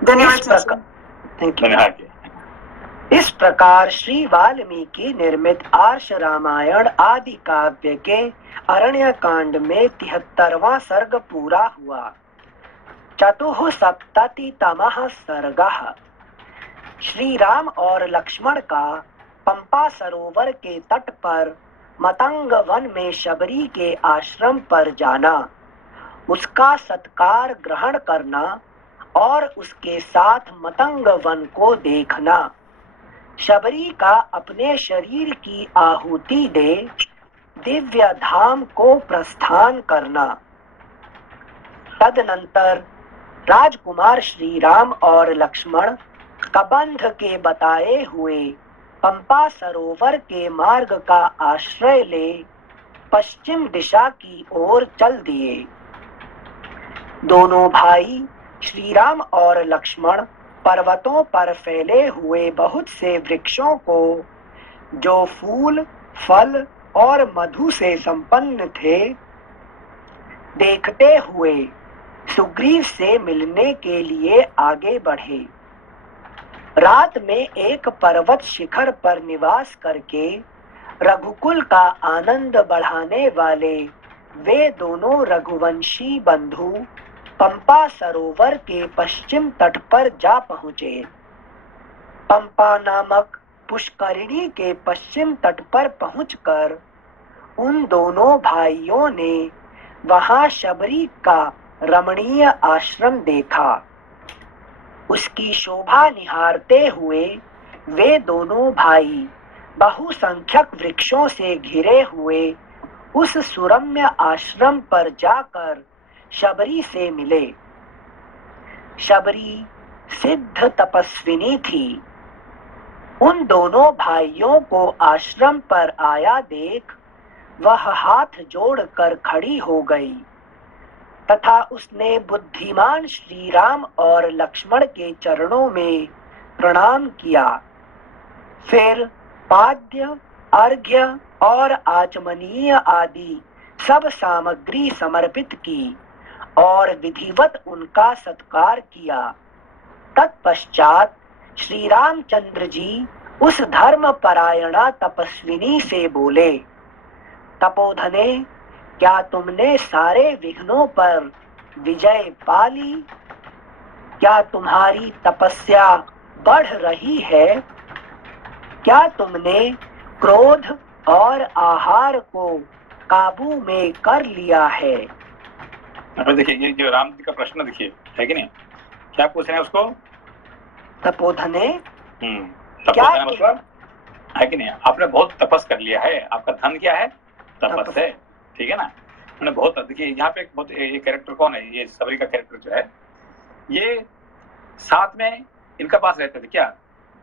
धन्यवाद। धन्यवाद। इस प्रकार श्री वाल्मीकि निर्मित आर्ष रामायण आदि काव्य के अरण्य कांड में 73वां सर्ग पूरा हुआ। 74तमः सर्गः। श्री राम और लक्ष्मण का पंपा सरोवर के तट पर मतंग वन में शबरी के आश्रम पर जाना, उसका सत्कार ग्रहण करना और उसके साथ मतंग वन को देखना, शबरी का अपने शरीर की आहुति दे दिव्य धाम को प्रस्थान करना। तदनंतर राजकुमार श्री राम और लक्ष्मण कबंध के बताए हुए पंपा सरोवर के मार्ग का आश्रय ले पश्चिम दिशा की ओर चल दिए। दोनों भाई श्री राम और लक्ष्मण पर्वतों पर फैले हुए बहुत से वृक्षों को, जो फूल, फल और मधु से संपन्न थे, देखते हुए सुग्रीव से मिलने के लिए आगे बढ़े। रात में एक पर्वत शिखर पर निवास करके रघुकुल का आनंद बढ़ाने वाले वे दोनों रघुवंशी बंधु पंपा सरोवर के पश्चिम तट पर जा पहुंचे। पंपा नामक पुष्करिणी के पश्चिम तट पर पहुंचकर उन दोनों भाइयों ने वहां शबरी का रमणीय आश्रम देखा। उसकी शोभा निहारते हुए वे दोनों भाई बहुसंख्यक वृक्षों से घिरे हुए उस सुरम्य आश्रम पर जाकर शबरी से मिले। शबरी सिद्ध तपस्विनी थी। उन दोनों भाइयों को आश्रम पर आया देख वह हाथ जोड़कर खड़ी हो गई तथा उसने बुद्धिमान श्री राम और लक्ष्मण के चरणों में प्रणाम किया। फिर पाद्य, अर्घ्य और आचमनीय आदि सब सामग्री समर्पित की और विधिवत उनका सत्कार किया। तत्पश्चात श्री रामचंद्र जी उस धर्म परायणा तपस्विनी से बोले, तपोधने, क्या तुमने सारे विघ्नों पर विजय पा ली? क्या तुम्हारी तपस्या बढ़ रही है? क्या तुमने क्रोध और आहार को काबू में कर लिया है? अब देखिए ये जो राम जी का प्रश्न देखिए है कि नहीं, क्या पूछ रहे हैं उसको? तपोधने, तपोधने मतलब है कि नहीं? आपने बहुत तपस कर लिया है, आपका धन क्या है? तपस है, ठीक है ना? मैंने बहुत, देखिए यहाँ पे बहुत, ये कैरेक्टर कौन है? ये सबरी का कैरेक्टर जो है, ये साथ में इनका पास रहते थे क्या?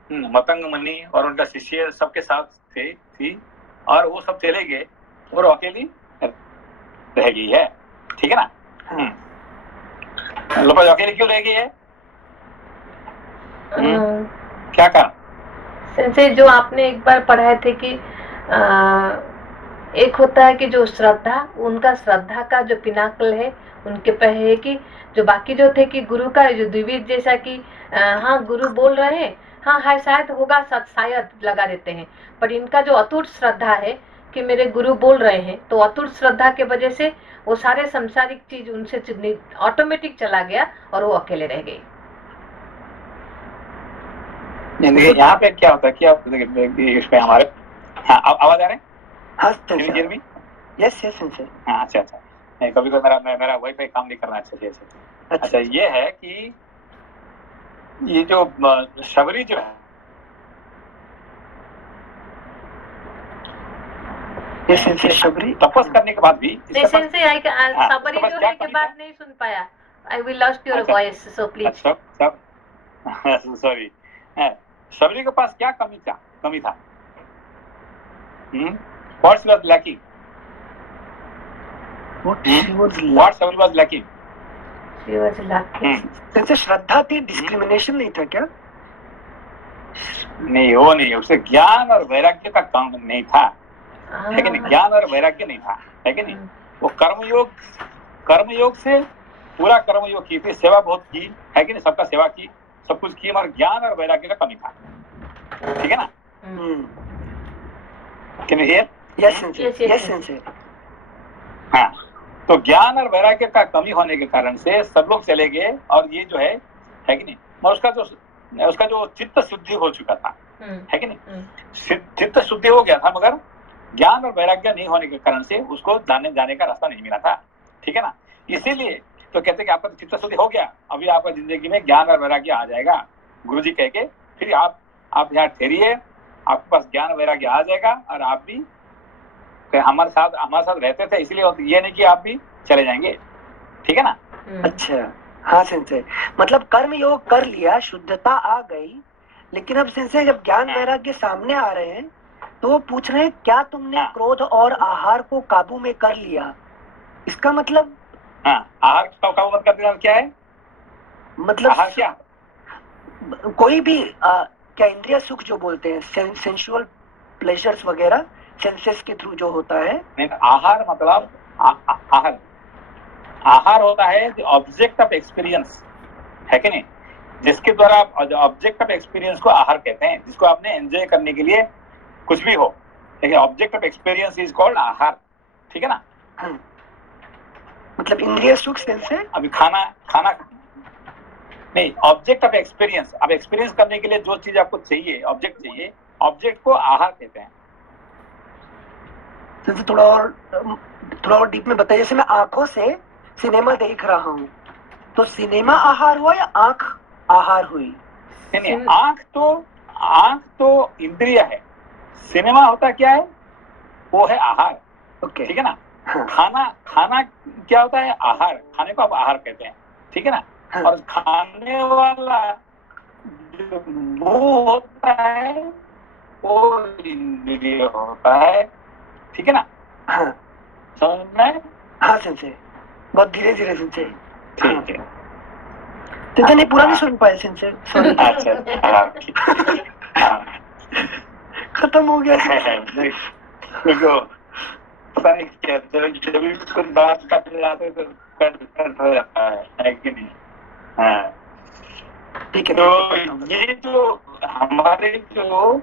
मतंग मुनि और उनका शिष्य सबके साथ थी, और वो सब चले गए और अकेली रह गई है, ठीक है ना? लोपा अकेली क्यों रह गई है? क्या कारण? सेंसे जो आपने एक बार पढ़ाए थे कि एक होता है कि जो श्रद्धा, उनका श्रद्धा का जो पिनाकल है उनके पे है कि जो बाकी जो थे कि गुरु का जो द्विविध जैसा कि हाँ गुरु बोल रहे हैं, हाँ है शायद होगा, शायद लगा देते हैं, पर इनका जो अटूट श्रद्धा है कि मेरे गुरु बोल रहे हैं, तो अटूट श्रद्धा के वजह से वो सारे संसारिक चीज उनसे ऑटोमेटिक चला गया और वो अकेले रह गए। यहाँ पे क्या होता है कि आप इसमें हमारे, हाँ आवाज आ रहे हैं? हाँ यस हाँ, अच्छा नहीं, कभी मेरा वाईफाई काम नहीं कर रहा है अच्छे से। अच्छा, ये है कि ये जो शबरी जो है, शबरी तपस करने के बाद भी सबरी जो है कि बात नहीं सुन पाया। I will lost your voice, so please. Sorry, Shabari के पास क्या कमी था? What she was lacking? What Sabri was lacking? She was lacking. जैसे श्रद्धा थी, डिस्क्रिमिनेशन नहीं था क्या? नहीं, वो नहीं, उसे ज्ञान और वैराग्य का काम नहीं था, लेकिन ज्ञान और वैराग्य नहीं था, है कि नहीं? वो कर्मयोग से पूरा कर्मयोग की थी, सेवा बहुत की, है कि नहीं? सबका सेवा की, सब कुछ की, मगर ज्ञान और वैराग्य का कमी था, ठीक है ना? हाँ, तो ज्ञान और वैराग्य का कमी होने के कारण से सब लोग चले गए, और ये जो है कि नहीं, उसका जो चित्त शुद्धि हो चुका था, है कि नहीं? चित्त शुद्धि हो गया था, मगर ज्ञान और वैराग्य नहीं होने के कारण से उसको जाने का रास्ता नहीं मिला था, ठीक है ना? इसीलिए तो कहते हैं कि आपका चित्त शुद्धि हो गया, अभी आपका जिंदगी में ज्ञान और वैराग्य आ जाएगा, गुरुजी कह के फिर आप यहाँ ठहरिए, आपके पास ज्ञान वैराग्य आ जाएगा, और आप भी हमारे साथ रहते थे, इसलिए ये नहीं कि आप भी चले जाएंगे, ठीक है ना? अच्छा, हाँ सेंसे, मतलब कर्म योग कर लिया, शुद्धता आ गई, लेकिन अब सेंसे जब ज्ञान वैराग्य सामने आ रहे हैं तो वो पूछ रहे हैं क्या तुमने क्रोध और आहार को काबू में कर लिया? इसका मतलब आहार को काबू में कर देना क्या है? मतलब आहार क्या? कोई भी क्या इंद्रिय सुख जो बोलते हैं, सेंसुअल प्लेजर्स वगैरह, सेंसेस के थ्रू जो होता है। नहीं, आहार मतलब आहार होता है ऑब्जेक्ट ऑफ एक्सपीरियंस, है कि नहीं? जिसके द्वारा आप ऑब्जेक्ट ऑफ एक्सपीरियंस को आहार कहते हैं, जिसको आपने एंजॉय करने के लिए कुछ भी हो, लेकिन object of experience is called आहार, ठीक है ना? मतलब इंद्रिय सुख से अभी खाना नहीं, ऑब्जेक्ट ऑफ एक्सपीरियंस, अब एक्सपीरियंस करने के लिए जो चीज आपको चाहिए, ऑब्जेक्ट को आहार कहते हैं। जैसे थोड़ा और डीप में बताइए। जैसे मैं आंखों से सिनेमा देख रहा हूँ, तो सिनेमा आहार हुआ या आंख आहार हुई? नहीं, आंख तो इंद्रिय है, सिनेमा होता क्या है? वो है आहार, ओके, ठीक है ना? खाना क्या होता है? आहार, खाने को आप आहार कहते हैं, ठीक है ना? और खाने वाला जो मुंह होता है वो इंद्रिय होता है, ठीक है ना? समझ में? हाँ सेंसे, बहुत धीरे धीरे सेंसे, ठीक है। सेंसे नहीं, पूरा नहीं सुन पाए सेंसे, सॉरी। अच्छा, खत्म हो गया। देखो, पता नहीं क्या, जब भी कुछ बात करते जाते तो कट हो जाता है कि नहीं? हाँ, ठीक है। तो ये जो हमारे जो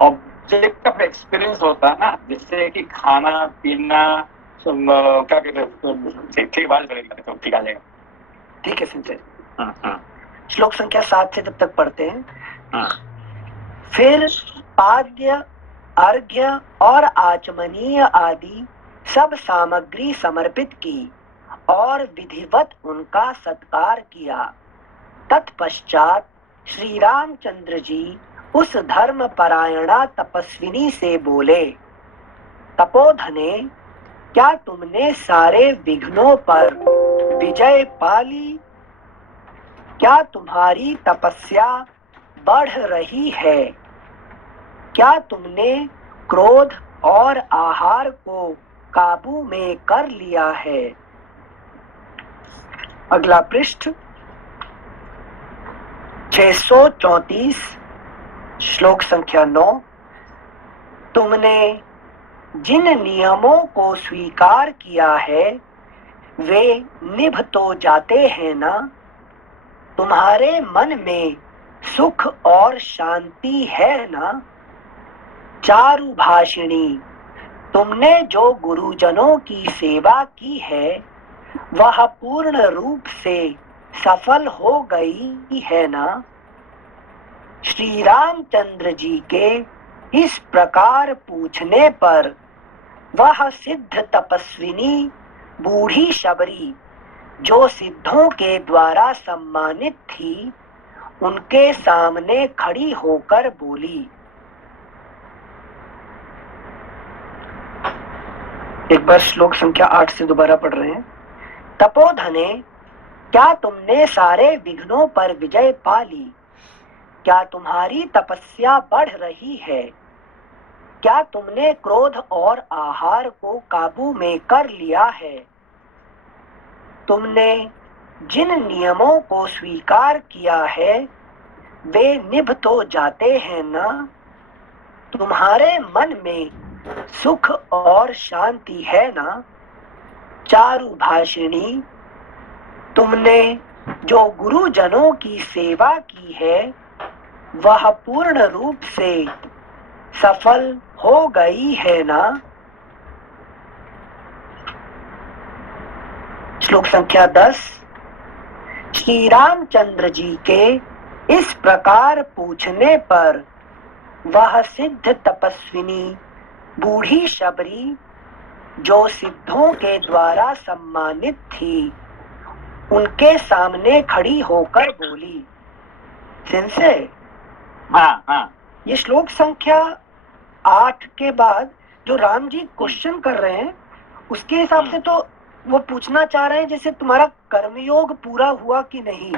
ऑब्जेक्ट ऑफ एक्सपीरियंस होता है ना, जैसे कि खाना पीना, क्या कहते हैं, ठीक बात करेंगे तो ठीक आ जाएगा, ठीक है संजय। श्लोक संख्या 7 से जब तक पढ़ते हैं, फिर पाद्य, अर्घ्य और आचमनीय आदि सब सामग्री समर्पित की और विधिवत उनका सत्कार किया। तत्पश्चात श्री रामचंद्र जी उस धर्म परायणा तपस्विनी से बोले, तपोधने, क्या तुमने सारे विघ्नों पर विजय पा ली? क्या तुम्हारी तपस्या बढ़ रही है? क्या तुमने क्रोध और आहार को काबू में कर लिया है? अगला पृष्ठ 634 श्लोक संख्या 9। तुमने जिन नियमों को स्वीकार किया है वे निभ तो जाते हैं ना? तुम्हारे मन में सुख और शांति है ना? चारुभाषिणी, तुमने जो गुरुजनों की सेवा की है वह पूर्ण रूप से सफल हो गई है ना? श्री रामचंद्र जी के इस प्रकार पूछने पर वह सिद्ध तपस्विनी बूढ़ी शबरी, जो सिद्धों के द्वारा सम्मानित थी, उनके सामने खड़ी होकर बोली। एक बार श्लोक संख्या 8 से दोबारा पढ़ रहे हैं। तपोधने, क्या तुमने सारे विघ्नों पर विजय पा ली? क्या तुम्हारी तपस्या बढ़ रही है? क्या तुमने क्रोध और आहार को काबू में कर लिया है? तुमने जिन नियमों को स्वीकार किया है वे निभ तो जाते हैं ना? तुम्हारे मन में सुख और शांति है ना? चारुभाषिणी, तुमने जो गुरुजनों की सेवा की है वह पूर्ण रूप से सफल हो गई है ना? श्लोक संख्या 10। श्री रामचंद्र जी के इस प्रकार पूछने पर वह सिद्ध तपस्विनी बूढ़ी शबरी, जो सिद्धों के द्वारा सम्मानित थी, उनके सामने खड़ी होकर बोली। सेंसे, हाँ, ये श्लोक संख्या 8 के बाद जो राम जी क्वेश्चन कर रहे हैं उसके हिसाब से तो वो पूछना चाह रहे हैं जैसे तुम्हारा कर्मयोग पूरा हुआ कि नहीं।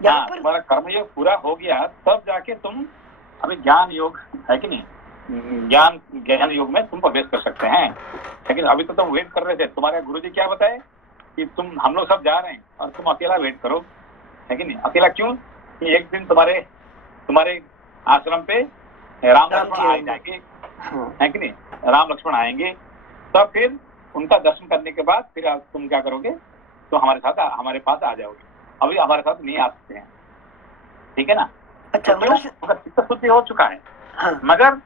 यहाँ पर तुम्हारा कर्मयोग पूरा हो गया तब जाके तुम अभी ज्ञान योग है कि नहीं, ज्ञान योग में तुम प्रवेश कर सकते हैं। लेकिन अभी तो तुम वेट कर रहे थे। तुम्हारे गुरुजी क्या बताए कि हम लोग सब जा रहे हैं और तुम अकेला वेट करो, है कि नहीं। अकेला क्यों? कि एक दिन तुम्हारे आश्रम पे राम लक्ष्मण आ जाएंगे, है कि नहीं। राम लक्ष्मण आएंगे तब फिर उनका दर्शन करने के बाद फिर तुम क्या करोगे, तो हमारे पास आ जाओगे। अभी हमारे साथ नहीं आ सकते हैं, ठीक है ना। अच्छा, उनका चित्त शुद्धि हो चुका है। हाँ। मगर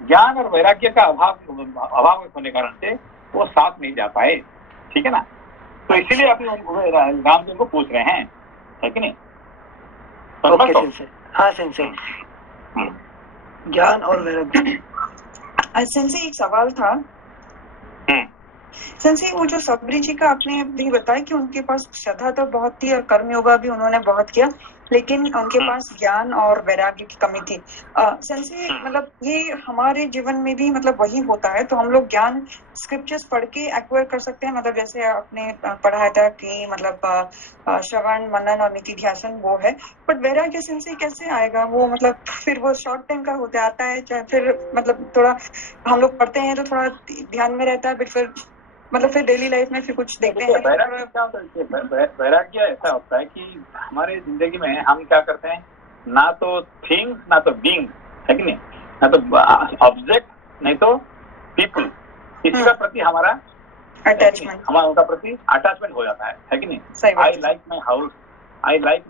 ज्ञान और वैराग्य का अभाव होने कारण से वो साथ नहीं जा पाए, ठीक है ना। तो इसीलिए अभी राम जी उनको पूछ रहे हैं, है कि नहीं। हाँ सेंसे, ज्ञान और वैराग्य। सेंसे एक सवाल था सेंसे, वो जो सबरी जी का आपने भी बताया कि उनके पास श्रद्धा तो बहुत थी और कर्मयोगा भी उन्होंने बहुत किया, लेकिन उनके पास ज्ञान और वैराग्य की कमी थी। सेंसे, मतलब ये हमारे जीवन में भी मतलब वही होता है। तो हम लोग ज्ञान स्क्रिप्चर्स पढ़ के एक्वायर कर सकते हैं, मतलब जैसे आपने पढ़ाया था कि मतलब श्रवण मनन और निधि ध्यान वो है, बट वैराग्य सेंसे कैसे आएगा वो? मतलब फिर वो शॉर्ट टाइम का होते आता है, चाहे फिर मतलब थोड़ा हम लोग पढ़ते हैं तो थोड़ा ध्यान में रहता है, बट फिर मतलब फिर डेली लाइफ में फिर कुछ देखते हैं। वैराग्य ऐसा होता है कि हमारे जिंदगी में हम क्या करते हैं, ना तो थिंग ना तो बीइंग, है कि नहीं, ना तो ऑब्जेक्ट नहीं तो पीपल, किसी का प्रति हमारा अटैचमेंट, हमारा उनका प्रति अटैचमेंट हो जाता है कि नहीं। I like my house, I like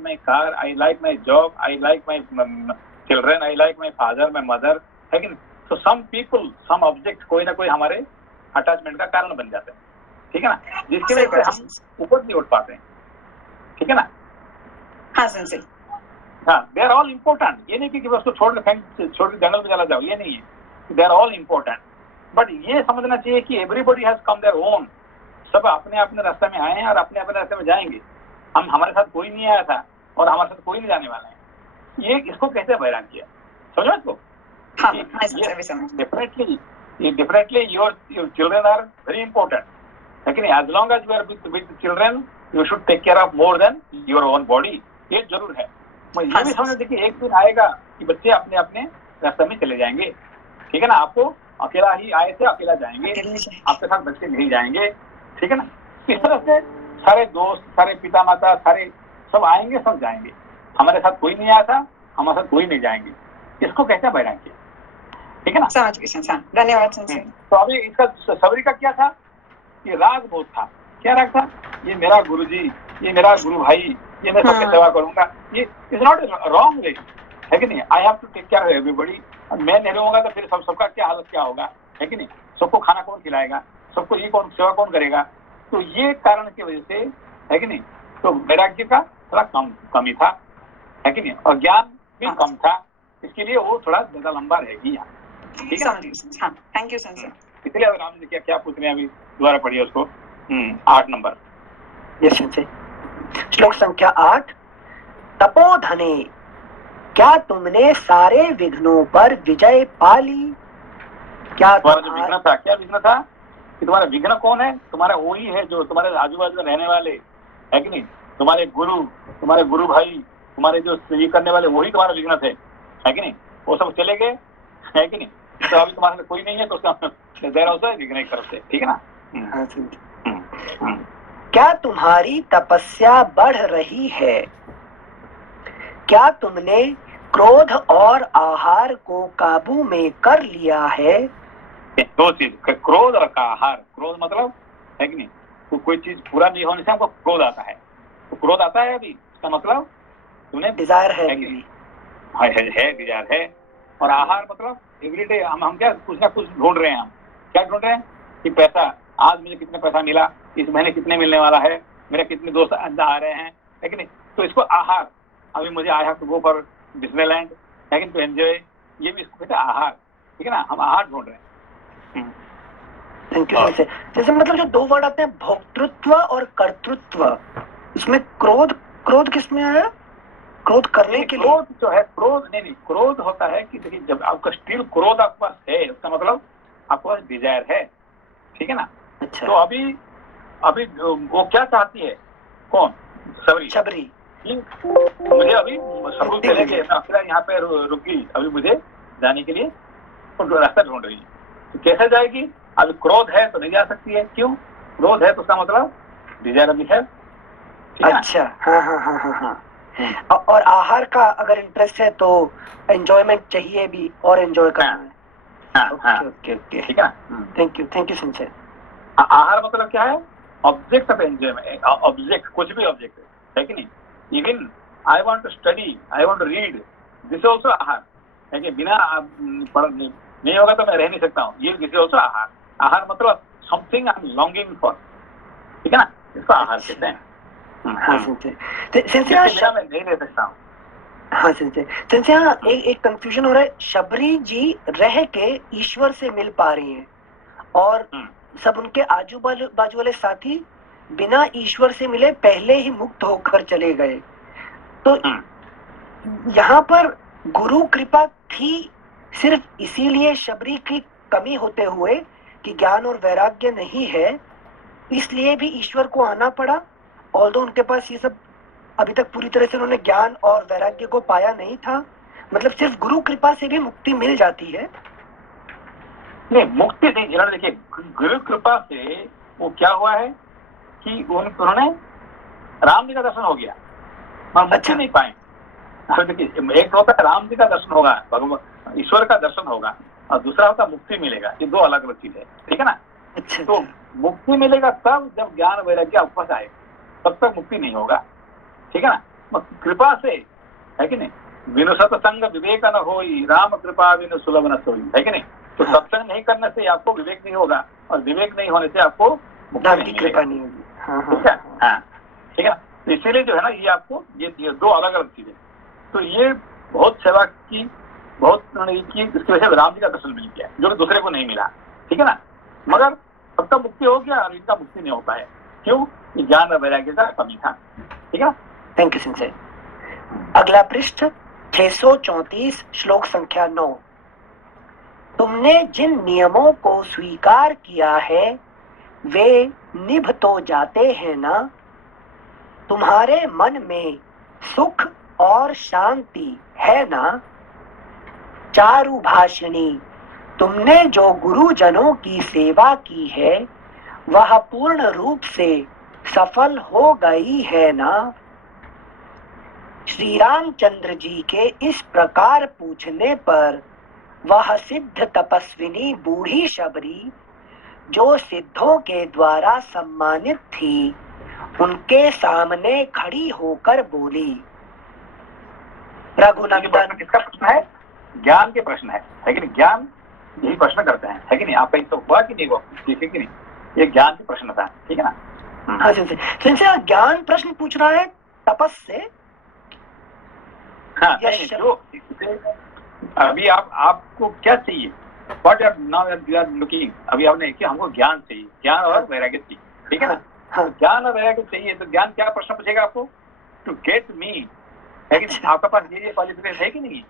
my car, I like my job, I like my children, I like my father, my mother, है कि नहीं। तो सम पीपल, सम ऑब्जेक्ट कोई ना कोई हमारे अटैचमेंट का कारण बन जाते हैं, ठीक है ना, जिसकी वजह से हम ऊपर नहीं उठ पाते हैं, ठीक है ना। हाँ सेंसे, हाँ, दे आर ऑल इम्पोर्टेंट। ये नहीं कि उसको छोड़ के जंगल में चला जाओ, ये नहीं है। They are all important, but ये समझना चाहिए कि everybody has come their own. सब अपने अपने रास्ते में आए हैं और अपने अपने रास्ते में जाएंगे। हमारे साथ कोई नहीं आया था और हमारे साथ कोई नहीं जाने वाला है, ये इसको कहते हैं वैराग्य, समझो इसको। हाँ, मैं समझ। Definitely your children are very important. लेकिन as long as you are with children, you should take care of more than your own body. ये जरूर है। मैं ये भी समझ देखिए एक दिन आएगा कि बच्चे अपने अपने रास्ते में चले जाएंगे, ठीक है ना। आपको अकेला ही आए थे, अकेला जाएंगे, आपके साथ बच्चे नहीं जाएंगे, ठीक है ना। इस तरह से सारे दोस्त, सारे पिता माता, सारे सब आएंगे, सब जाएंगे। हमारे साथ कोई नहीं आया था, हमारे साथ कोई नहीं जाएंगे। इसको कहते हैं वैराग्य, ठीक है ना। समझ गए सेंसे, धन्यवाद सेंसे। तो अभी इसका सबरी का क्या था, ये राग बहुत था। क्या राग था, ये मेरा गुरुजी, ये मेरा गुरु भाई, ये मैं सबकी सेवा करूंगा। ये इज नॉट रॉन्ग वे, है कि नहीं। I have to take care of everybody. मैं नहीं रहूंगा तो फिर सबका क्या हालत क्या होगा, है कि नहीं। सबको खाना कौन खिलाएगा, सबको ये कौन सेवा कौन करेगा। तो ये कारण की वजह से, है कि नहीं, तो वैराग्य का थोड़ा कमी था, है कि नहीं। और ज्ञान भी कम था, इसके लिए वो थोड़ा ज्यादा लंबा रहेगी यहाँ, ठीक है। Thank you sensei. इसलिए अब राम जी क्या पूछ रहे हैं, अभी दोबारा पढ़िए उसको। 8 नंबर। Yes sense. श्लोक संख्या 8। तपोधने, क्या तुमने सारे विघ्नों पर विजय पा ली। क्या तुम्हारा जो विघ्न था, क्या विघ्न था कि तुम्हारा विघ्न कौन है, तुम्हारा वही है जो तुम्हारे आजू बाजू में रहने वाले, है कि नहीं। तुम्हारे गुरु भाई, तुम्हारे जो ये करने वाले, वही तुम्हारे विघ्न थे, है कि नहीं। वो सब चले गए, है कि नहीं। तो अभी तुम्हारे साथ कोई नहीं है, तो उसका ज़रा होता है विघ्न एक तरफ से, ठीक है ना। क्या तुम्हारी तपस्या बढ़ रही है। क्या तुमने क्रोध और आहार को काबू में कर लिया है। दो चीज, क्रोध और आहार। क्रोध मतलब, है कि नहीं, तो कोई चीज पूरा नहीं होने से हमको क्रोध आता है। तो क्रोध आता है अभी, इसका मतलब तुमने डिजायर है, डिजायर है। और आहार मतलब एवरीडे हम क्या कुछ ना कुछ ढूंढ रहे हैं। हम क्या ढूंढ रहे हैं कि पैसा, आज मुझे कितना पैसा मिला, इस महीने कितने मिलने वाला है, मेरे कितने दोस्त आ रहे हैं, है कि नहीं। तो इसको आहार, अभी मुझे I have to go for Disneyland, है कि, टू एंजॉय, ये भी इसको कहते हैं आहार, ठीक है ना। हम आहार ढूंढ रहे हैं। Thank you. जैसे मतलब जो दो वर्ड आते हैं, भोक्तृत्व और कर्तृत्व, इसमें क्रोध किसमें आया। क्रोध करने के लिए, क्रोध जो है, क्रोध नहीं, क्रोध होता है कि देखिए जब आपका स्टिल क्रोध आपके पास है, उसका मतलब आपके पास डिजायर है, ठीक है ना। अच्छा। तो अभी वो क्या चाहती है, कौन, सबरी। मुझे अभी सब चले गए, मैं अकेला यहाँ पे रुकी, अभी मुझे जाने के लिए रास्ता ढूंढ रही है। तो कैसे जाएगी। अभी क्रोध है तो नहीं जा सकती है। क्यों, क्रोध है तो उसका मतलब डिजायर अभी है, ठीक है। अच्छा, हाँ। और आहार का अगर इंटरेस्ट है तो एंजॉयमेंट चाहिए भी, और एंजॉय करना है। ओके, ठीक है ना। थैंक यू सिंचर। आहार मतलब क्या है, ऑब्जेक्ट ऑफ एंजॉयमेंट। ऑब्जेक्ट, कुछ भी ऑब्जेक्ट है कि नहीं। Even I want to study, I want to read, this also आहार है कि बिना पढ़ नहीं होगा तो मैं रह नहीं सकता हूँ। ये दिस ऑल्सो आहार। आहार मतलब something I am longing for, ठीक है ना, इसको आहार कहते हैं। हाँ सिंचर, मैं नहीं रह सकता हूँ। हाँ सिंचर, यहाँ एक कंफ्यूजन हो रहा है। शबरी जी रह के ईश्वर से मिल पा रही हैं, और सब उनके आजू बाजू वाले साथी बिना ईश्वर से मिले पहले ही मुक्त होकर चले गए। तो यहाँ पर गुरु कृपा थी सिर्फ इसीलिए शबरी की कमी होते हुए कि ज्ञान और वैराग्य नहीं है, इसलिए भी ईश्वर को आना पड़ा। ऑल्दो उनके पास ये सब अभी तक पूरी तरह से उन्होंने ज्ञान और वैराग्य को पाया नहीं था। मतलब सिर्फ गुरु कृपा से भी मुक्ति मिल जाती है। नहीं, मुक्ति नहीं, देखिए गुरु कृपा से वो क्या हुआ है कि उन्होंने राम जी का दर्शन हो गया, पर मुक्ति नहीं पाए। देखिए एक होता है राम जी का दर्शन होगा, भगवान ईश्वर का दर्शन होगा, और दूसरा होता मुक्ति मिलेगा। ये दो अलग अलग चीज है, ठीक है ना। अच्छा। तो मुक्ति मिलेगा तब जब ज्ञान वैराग्य आपके पास आए, तब तक मुक्ति नहीं होगा, ठीक है ना। कृपा से, है कि नहीं, बिनु सत्संग विवेक न होई, राम कृपा बिनु सुलभ न सोई, है कि नहीं। तो सत्संग नहीं करने से आपको विवेक नहीं होगा, और विवेक नहीं होने से आपको मुक्ति नहीं कृपा नहीं होगी। ठीक है, हाँ, ठीक है। तो इसीलिए जो है ना, ये आपको ये दो अलग अलग चीजें। तो ये बहुत सेवा की, बहुत की, इसकी वजह से राम जी का दर्शन मिल गया, जो दूसरे को नहीं मिला, ठीक है ना। मगर सबका मुक्ति हो गया और इनका मुक्ति नहीं हो पाया। क्यों, ज्ञान और वैराग्य का कमी था, ठीक है। थैंक यू सिंचर। अगला पृष्ठ 634 श्लोक संख्या 9। तुमने जिन नियमों को स्वीकार किया है वे निभ तो जाते हैं ना। तुम्हारे मन में सुख और शांति है ना। चारु भाषिणी, तुमने जो गुरुजनों की सेवा की है वह पूर्ण रूप से सफल हो गई है ना। श्री रामचंद्र जी के इस प्रकार पूछने पर वह सिद्ध तपस्विनी बूढ़ी शबरी जो सिद्धों के द्वारा सम्मानित थी उनके सामने खड़ी होकर बोली, रघुनंदन। किसका प्रश्न है? ज्ञान के प्रश्न है कि नहीं? ज्ञान यही प्रश्न करते हैं, है कि नहीं? आपका तो हुआ कि नहीं हुआ, ठीक है कि नहीं? ये ज्ञान के प्रश्न था, ठीक है ना? हाँ सिंसे ज्ञान प्रश्न पूछ रहा है तपस से। हाँ, जो अभी आपको क्या चाहिए? What now you are looking? अभी आपने कि हमको ज्ञान चाहिए, ज्ञान और वैराग्य चाहिए, ठीक है ना? हाँ। ज्ञान और वैराग्य चाहिए तो ज्ञान क्या प्रश्न पूछेगा आपको? टू गेट मी, है कि नहीं? आपका पास ये क्वालिफिकेशन है कि नहीं?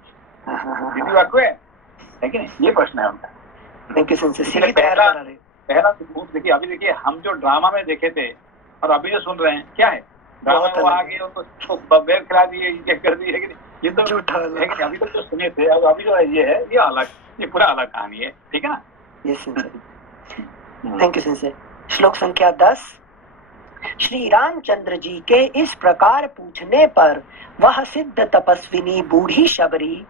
Did you acquire? है कि नहीं? ये प्रश्न है उनका। थैंक यू सिंसे। पहला देखिए, अभी देखिए हम जो ड्रामा में देखे थे और अभी जो सुन रहे हैं क्या है? ड्रामा में वो आगे उनको बेर खिला दिए, ये कर दिए, है कि नहीं? ये तो है कि अभी तक तो सुने थे, और अभी जो है ये अलग, ये पूरा अलग कहानी है, ठीक है ना? यस सिंसे, थैंक यू सिंसे। श्लोक संख्या 10। श्री रामचंद्र जी के इस प्रकार पूछने पर वह सिद्ध तपस्विनी बूढ़ी शबरी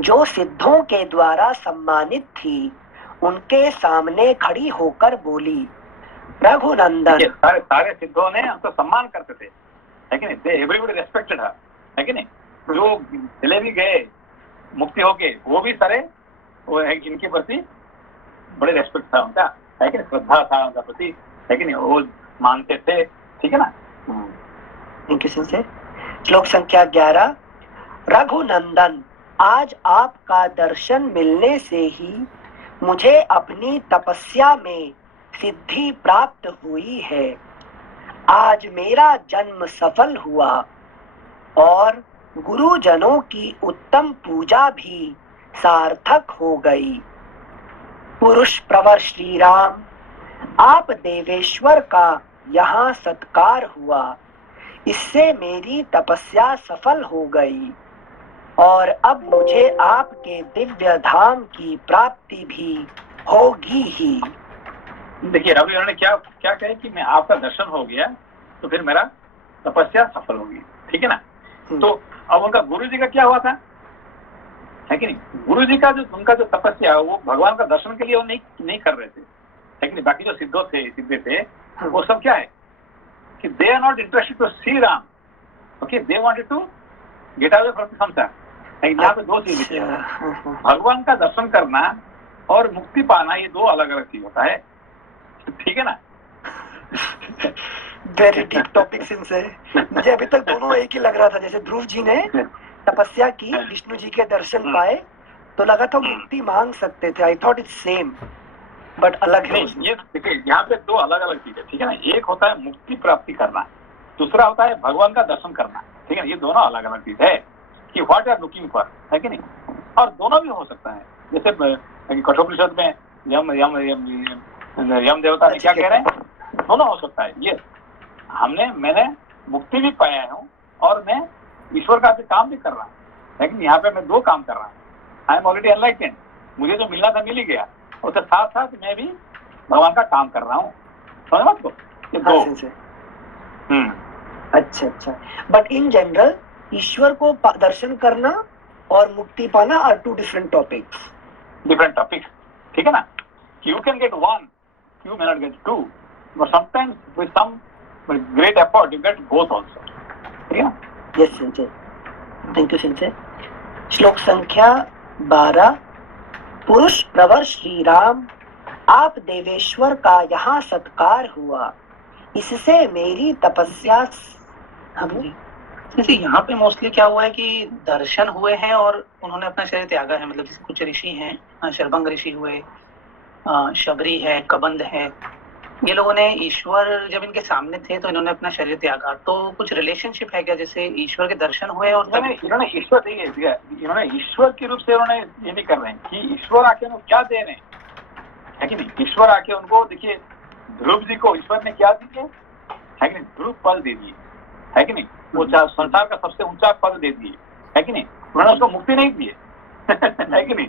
जो सिद्धों के द्वारा सम्मानित थी उनके सामने खड़ी होकर बोली, रघुनंदन। सारे सिद्धों ने हमको सम्मान करते थे, है कि नहीं? एवरीबॉडी रेस्पेक्टेड हर, है कि नहीं? जो चले भी गए मुक्ति होके वो भी सारे वो है, इनके प्रति बड़े रेस्पेक्ट था उनका, है कि नहीं? श्रद्धा था उनका प्रति, है कि नहीं? वो मानते थे, ठीक है ना? थैंक यू सिंसे। श्लोक संख्या 11। रघुनंदन, आज आपका दर्शन मिलने से ही मुझे अपनी तपस्या में सिद्धि प्राप्त हुई है। आज मेरा जन्म सफल हुआ और गुरुजनों की उत्तम पूजा भी सार्थक हो गई। पुरुष प्रवर श्री राम, आप देवेश्वर का यहाँ सत्कार हुआ, इससे मेरी तपस्या सफल हो गई और अब मुझे आपके दिव्य धाम की प्राप्ति भी होगी ही। देखिए अभी उन्होंने क्या कहे कि मैं आपका दर्शन हो गया तो फिर मेरा तपस्या सफल होगी, ठीक है ना? तो अब उनका गुरु जी का क्या हुआ था, है कि नहीं? गुरु जी का जो उनका जो तपस्या वो भगवान का दर्शन के लिए वो नहीं कर रहे थे, है कि नहीं? बाकी जो सिद्धे थे वो सब क्या है कि they are not interested to see Ram, okay, they wanted to get away from संसार। यहाँ पे दो चीज है, भगवान का दर्शन करना और मुक्ति पाना, ये दो अलग अलग चीज होता है, ठीक है ना? वेरी डीप टॉपिक सिंसे। मुझे अभी तक दोनों एक ही लग रहा था, जैसे ध्रुव जी ने तपस्या की, विष्णु जी के दर्शन पाए तो लगा था मुक्ति मांग सकते थे। I thought it's same but अलग है। ये देखिए यहाँ पे दो अलग अलग चीज है, ठीक है ना? एक होता है मुक्ति प्राप्ति करना, दूसरा होता है भगवान का दर्शन करना, ठीक है? ये दोनों अलग अलग चीज है कि व्हाट आर लुकिंग फॉर, है कि नहीं? और दोनों भी हो सकता है, जैसे कठोपनिषद में यम देवता ने क्या कह रहे हैं, दोनों हो सकता है। ये मैंने मुक्ति भी पाया हूँ और मैं ईश्वर का भी काम भी कर रहा हूँ, लेकिन यहाँ पे मैं दो काम कर रहा हूँ। आई एम ऑलरेडी एनलाइटेंड, मुझे जो मिलना था मिल ही गया, उसके साथ साथ मैं भी भगवान का काम कर रहा हूँ, समझ मत को ये दो। अच्छा, बट इन जनरल ईश्वर को दर्शन करना और मुक्ति पाना आर टू डिफरेंट टॉपिक्स, ठीक है ना? You can get one, you may not get two, but sometimes with some great effort you get both also, ठीक है? Yes, Sanjay. Thank you, Sanjay. श्लोक संख्या 12। पुरुष प्रवर श्री राम, आप देवेश्वर का यहाँ सत्कार हुआ, इससे मेरी तपस्या। जैसे यहाँ पे मोस्टली क्या हुआ है कि दर्शन हुए हैं और उन्होंने अपना शरीर त्यागा है, मतलब कुछ ऋषि हैं, शर्भंग ऋषि हुए, शबरी है, कबंध है, ये लोगों ने ईश्वर जब इनके सामने थे तो इन्होंने अपना शरीर त्यागा, तो कुछ रिलेशनशिप है क्या, जैसे ईश्वर के दर्शन हुए और इन्होंने ईश्वर नहीं है, इन्होंने ईश्वर के रूप से इन्होंने ये नहीं कर रहे हैं कि ईश्वर आके उनको क्या दे रहे हैं, है कि नहीं। ईश्वर आके उनको, देखिए ध्रुव जी को ईश्वर ने क्या दिए, है कि नहीं, ध्रुव पद दे दिए, है कि नहीं, वो संसार का सबसे ऊंचा पद दे दिए, है कि नहीं, उन्होंने उसको मुक्ति नहीं दी है कि नहीं।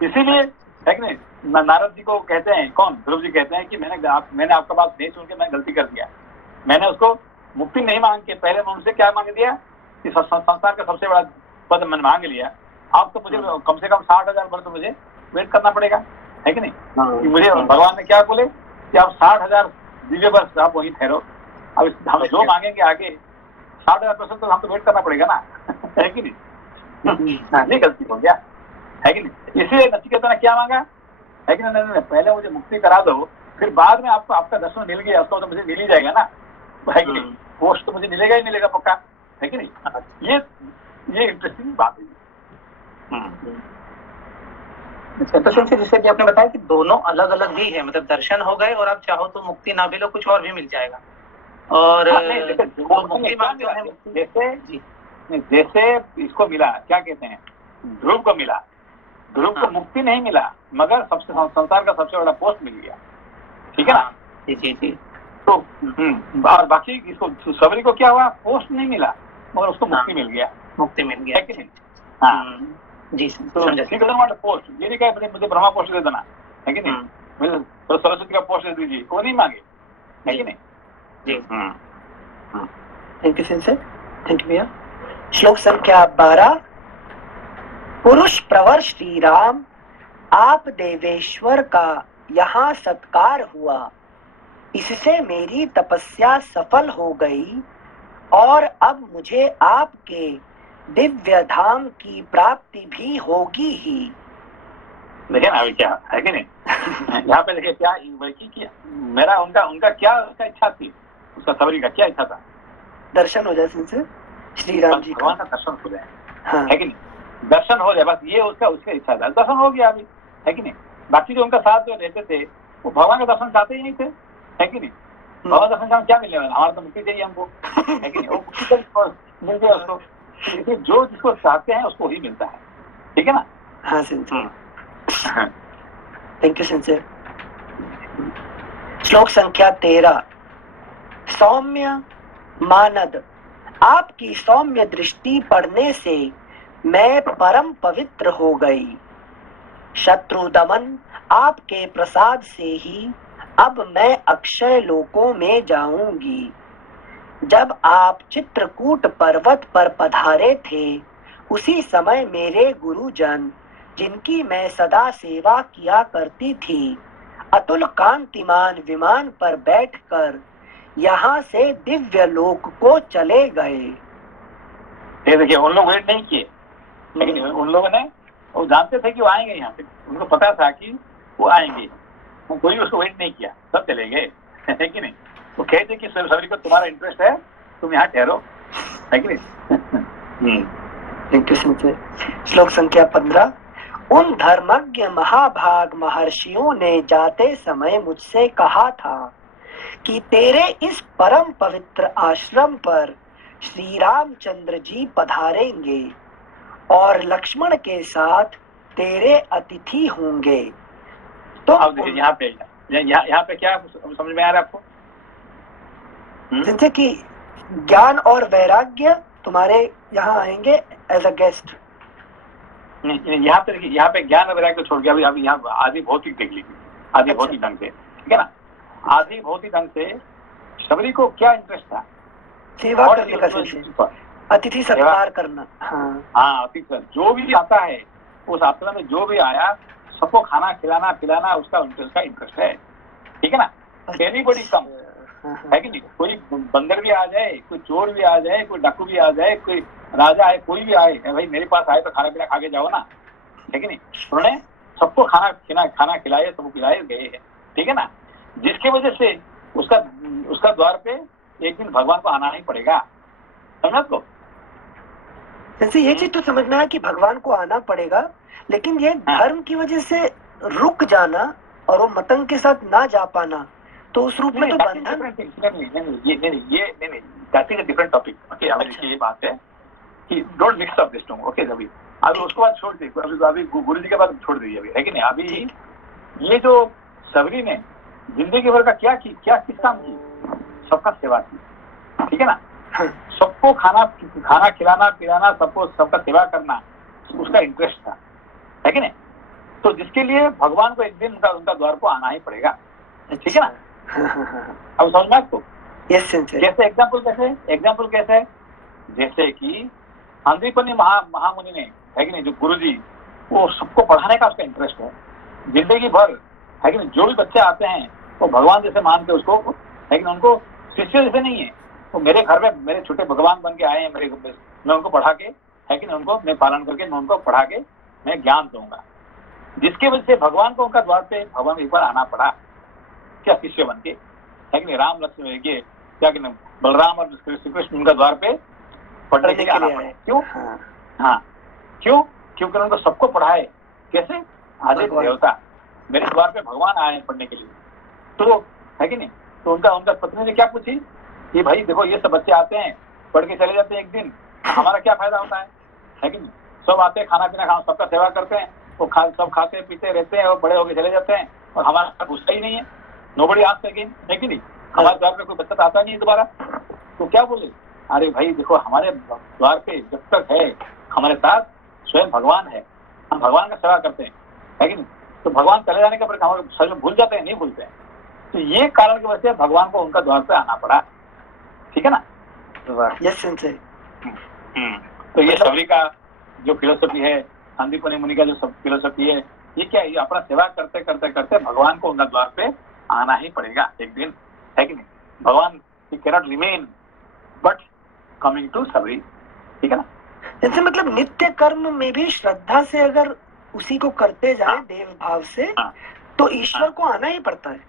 इसीलिए, है कि नहीं, नारद जी को कहते हैं, कौन, ध्रुव जी कहते हैं कि मैंने आपका बात नहीं सुन के मैं गलती कर दिया, मैंने उसको मुक्ति नहीं मांग के पहले मैं उनसे क्या मांग दिया कि संसार का सबसे बड़ा पद मैंने मांग लिया, अब तो मुझे कम से कम 60,000 वर्ष तो मुझे वेट करना पड़ेगा, है कि नहीं। कि मुझे भगवान ने क्या बोले कि आप 60,000 दिव्य वर्ष आप वहीं ठहरो, अब हम जो मांगेंगे आगे 60,000% तो हम तो वेट करना पड़ेगा ना है कि नहीं। ये गलती हो गया, है कि नहीं। इसलिए नचिकेता ने क्या मांगा, है कि नहीं, पहले मुझे मुक्ति करा दो, फिर बाद में आपको आपका दर्शन मिल गया, उसको तो मुझे मिल ही जाएगा ना, है कि नहीं, पोस्ट तो मुझे मिलेगा ही मिलेगा पक्का, है कि नहीं। ये इंटरेस्टिंग बात है। तो फिर जैसे कि आपने बताया कि दोनों अलग अलग भी है, मतलब दर्शन हो गए और आप चाहो तो मुक्ति ना भी लो, कुछ और भी मिल जाएगा, और मुक्ति मांगते हैं जैसे इसको मिला, क्या कहते हैं, ध्रुव को मिला, ध्रुव को मुक्ति नहीं मिला मगर संसार का सबसे बड़ा पोस्ट मिल गया, ठीक है ना। जी। तो और बाकी इसको सबरी को क्या हुआ, पोस्ट नहीं मिला मगर उसको मुक्ति मिल गया, है कि नहीं। हाँ जी, तो पोस्ट ये नहीं कहे मुझे ब्रह्मा पोस्ट दे देना, है कि नहीं, मुझे तो सरस्वती का पोस्ट दे दीजिए, वो नहीं मांगे, है कि नहीं। जी thank you sincere, thank you भैया। श्लोक संख्या 12। पुरुष प्रवर श्री राम, आप देवेश्वर का यहाँ सत्कार हुआ, इससे मेरी तपस्या सफल हो गई और अब मुझे आपके दिव्य धाम की प्राप्ति भी होगी ही। देखिए ना अभी क्या है कि नहीं यहाँ पे देखिए क्या किया मेरा, उनका क्या इच्छा थी, उसका सबरी का क्या इच्छा था, दर्शन हो जाए सिंसर श्री राम जी भगवान का दर्शन हो जाए, हाँ। है कि नहीं, दर्शन हो जाए, बस ये उसका इच्छा था, दर्शन हो गया अभी, है कि नहीं। बाकी जो उनका साथ जो रहते थे वो भगवान का दर्शन चाहते ही नहीं थे, है कि नहीं। भगवान दर्शन का क्या मिलने वाला, हमारा तो मुक्ति चाहिए हमको, है कि नहीं, वो मुक्ति मिल गया उसको, जो जिसको चाहते हैं उसको ही मिलता है, ठीक है ना। हाँ सिंसर, थैंक यू सिंसर। श्लोक संख्या 13। सौम्य मानद, आपकी सौम्य दृष्टि पड़ने से मैं परम पवित्र हो गई। शत्रु दमन, आपके प्रसाद से ही अब मैं अक्षय लोकों में जाऊंगी। जब आप चित्रकूट पर्वत पर पधारे थे उसी समय मेरे गुरुजन, जिनकी मैं सदा सेवा किया करती थी, अतुल कांतिमान विमान पर बैठकर यहाँ से दिव्य लोक को चले गए। ये देखिए उन लोग वेट नहीं किए, लेकिन उन लोगों ने, वो जानते थे कि वो आएंगे यहाँ पे, उनको पता था कि वो आएंगे, कोई उसको वेट नहीं किया, सब चले गए, है कि नहीं। वो कहते कि सभी को तुम्हारा इंटरेस्ट है, तुम यहाँ ठहरो, है कि नहीं। थैंक यू सिंसर। श्लोक संख्या 15। उन धर्मज्ञ महाभाग महर्षियों ने जाते समय मुझसे कहा था कि तेरे इस परम पवित्र आश्रम पर श्री रामचंद्र जी पधारेंगे और लक्ष्मण के साथ तेरे अतिथि होंगे। तो अब देखिए यहाँ पे क्या समझ में आ रहा है आपको, जैसे कि ज्ञान और वैराग्य तुम्हारे यहाँ आएंगे एज अ गेस्ट। यहाँ पे ज्ञान और वैराग्य छोड़ के अभी यहाँ आदि भौतिक देख लीजिए, आदि भौतिक ढंग से, ठीक है ना। आदि भौतिक ढंग से सबरी को क्या इंटरेस्ट था, सेवा करने का, अतिथि सत्कार करना। हाँ अतिथि जो भी आता है उस आश्रम में जो भी आया सबको खाना खिलाना पिलाना उसका इंटरेस्ट है, ठीक है ना। एनीबॉडी कम, है कि नहीं, कोई बंदर भी आ जाए, कोई चोर भी आ जाए, कोई डाकू भी आ जाए, कोई राजा आए, कोई भी आए, भाई मेरे पास आए तो खाना पीना खा के जाओ ना, है कि नहीं। उन्होंने सबको खाना खिलाए, सबको खिलाए गए हैं, ठीक है ना। जिसकी वजह से उसका द्वार पे एक दिन भगवान को आना ही पड़ेगा, समझ को। जैसे ये चीज तो समझना है कि भगवान को आना पड़ेगा, लेकिन ये धर्म की वजह से रुक जाना और वो मतंग के साथ ना जा पाना, तो उस रूप में तो बंधन नहीं, that is a different topic. Okay, अभी देखिए ये बात है कि don't mix up this two. Okay, अभी उसके बाद छोड़ दीजिए, अभी गुरु जी के बाद छोड़ दीजिए अभी, है कि नहीं। अभी ये जो सबरी ने जिंदगी भर का क्या किस काम की, सबका सेवा की, ठीक है ना। सबको खाना खिलाना पिलाना, सबको सबका सेवा करना उसका इंटरेस्ट था, है कि नहीं। तो जिसके लिए भगवान को एक दिन उनका द्वार को आना ही पड़ेगा, ठीक है ना। अब समझ में आपको? कैसे एग्जाम्पल कैसे, जैसे कि सांदीपनि महामुनि ने, है कि नहीं, जो गुरु जी, वो सबको पढ़ाने का उसका इंटरेस्ट है जिंदगी भर, है कि नहीं। जो भी बच्चे आते हैं वो भगवान जैसे मान के उसको, है कि नहीं, उनको शिष्य जैसे नहीं है, वो मेरे घर में मेरे छोटे भगवान बन के आए हैं, मैं उनको पढ़ा के, है कि नहीं, उनको मैं पालन करके मैं उनको पढ़ा के मैं ज्ञान दूंगा। जिसकी वजह से भगवान को उनका द्वार पे भगवान एक बार आना पड़ा, क्या शिष्य बन के, है कि नहीं। राम लक्ष्मण के क्या कि बलराम और श्री कृष्ण उनका द्वार पे पढ़ने के लिए आना पड़ा। क्यों? हाँ, क्योंकि उनको सबको पढ़ाए। कैसे? आदि देवता मेरे द्वार पे भगवान आए पढ़ने के लिए, तो है कि नहीं। तो उनका पत्नी ने क्या पूछी कि भाई देखो, ये सब बच्चे आते हैं, पढ़ के चले जाते हैं, एक दिन हमारा क्या फायदा होता है कि नहीं। सब आते हैं, खाना पीना सबका सेवा करते हैं, वो सब खाते पीते रहते हैं और बड़े होके चले जाते हैं, और हमारा घुसता ही नहीं है। नोबडी आस्क्स अगेन, है कि नहीं। हमारे द्वार पे कोई बच्चा आता नहीं है दोबारा। तो क्या बोले, अरे भाई देखो, हमारे द्वार पे जब तक है हमारे साथ स्वयं भगवान है, हम भगवान का सेवा करते हैं, है कि नहीं। तो भगवान चले जाने के बाद हमारे सच में भूल जाते हैं, नहीं भूलते हैं। तो ये कारण की वजह से भगवान को उनका द्वार पे आना पड़ा, ठीक है ना। यस। तो ये सबरी का जो फिलोसफी है, सांदीपनि मुनि का जो सब फिलोसफी है, ये क्या है, ये अपना सेवा करते करते करते भगवान को उनका द्वार पे आना ही पड़ेगा एक दिन, है कि नहीं। भगवान ही can not remain but coming to Sabari, ठीक है ना। जैसे मतलब नित्य कर्म में भी श्रद्धा से अगर उसी को करते जाए देव भाव से, तो ईश्वर को आना ही पड़ता है,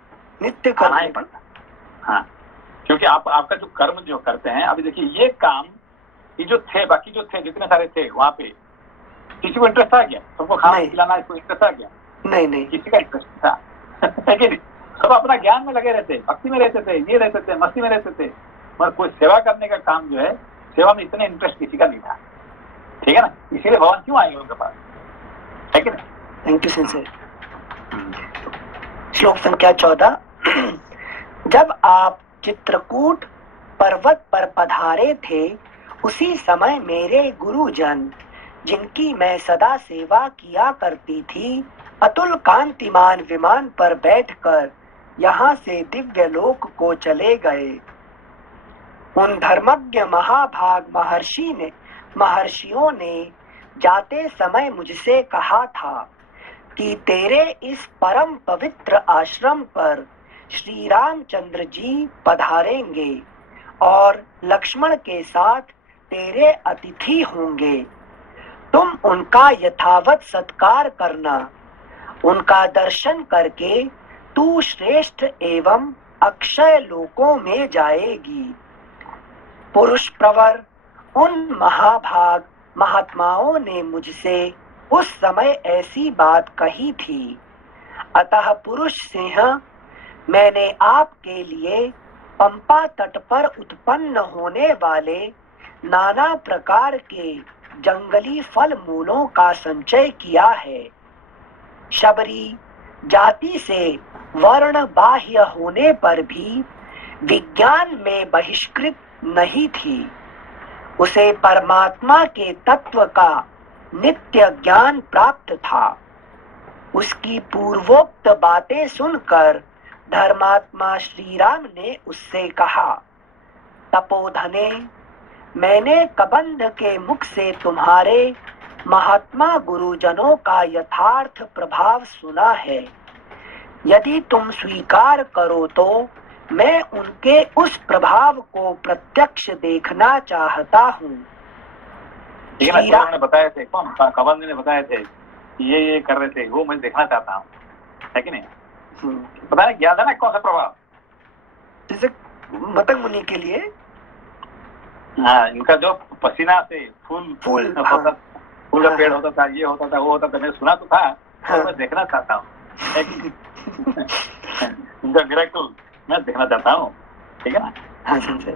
नित्य कर्म आना ही पड़ता है। हाँ, क्योंकि आपका जो कर्म जो करते हैं, अभी देखिए ये काम, ये जो थे, बाकी जो थे जितने सारे थे वहाँ पे, किसी को इंटरेस्ट आ गया सबको खाना खिलाना, इसको इंटरेस्ट आ गया? नहीं, किसी का इंटरेस्ट था, है कि नहीं। सब अपना ज्ञान में लगे रहते, भक्ति में रहते थे, ये रहते थे, मस्ती में रहते थे, मगर कोई सेवा करने का काम जो है, सेवा में इतने इंटरेस्ट किसी का नहीं था, ठीक है ना। इसीलिए भगवान क्यों आएंगे उनके पास, है कि नहीं। Thank you sensor. श्लोक संख्या 14। जब आप चित्रकूट पर्वत पर पधारे थे, उसी समय मेरे गुरुजन, जिनकी मैं सदा सेवा किया करती थी, अतुल कांतिमान विमान पर बैठकर यहाँ से दिव्य लोक को चले गए। उन धर्मज्ञ महाभाग महर्षियों ने जाते समय मुझसे कहा था कि तेरे इस परम पवित्र आश्रम पर श्री रामचंद्र जी पधारेंगे और लक्ष्मण के साथ तेरे अतिथि होंगे। तुम उनका यथावत सत्कार करना। उनका दर्शन करके तू श्रेष्ठ एवं अक्षय लोकों में जाएगी। पुरुष प्रवर उन महाभाग महात्माओं ने मुझसे उस समय ऐसी बात कही थी। अतः पुरुष सिंह, मैंने आपके लिए पंपा तट पर उत्पन्न होने वाले नाना प्रकार के जंगली फल मूलों का संचय किया है। शबरी जाति से वर्ण बाह्य होने पर भी विज्ञान में बहिष्कृत नहीं थी। उसे परमात्मा के तत्व का नित्य ज्ञान प्राप्त था। उसकी पूर्वोक्त बातें सुनकर धर्मात्मा श्री राम ने उससे कहा, तपोधने, मैंने कबंध के मुख से तुम्हारे महात्मा गुरुजनों का यथार्थ प्रभाव सुना है। यदि तुम स्वीकार करो तो मैं उनके उस प्रभाव को प्रत्यक्ष देखना चाहता हूँ। ने बताए थे, कौन कबंध ने बताए थे ये कर रहे थे, वो मैं देखना चाहता हूँ, है कि नहीं। पता नहीं याद है ना कौन सा प्रभाव, जैसे मतंग मुनि के लिए। हाँ, इनका जो पसीना से फूल का पेड़ होता था, ये होता था, वो होता था, मैं सुना तो था, मैं देखना चाहता हूँ इनका मिरेकल, मैं देखना चाहता हूँ, ठीक है ना। हाँ संजय,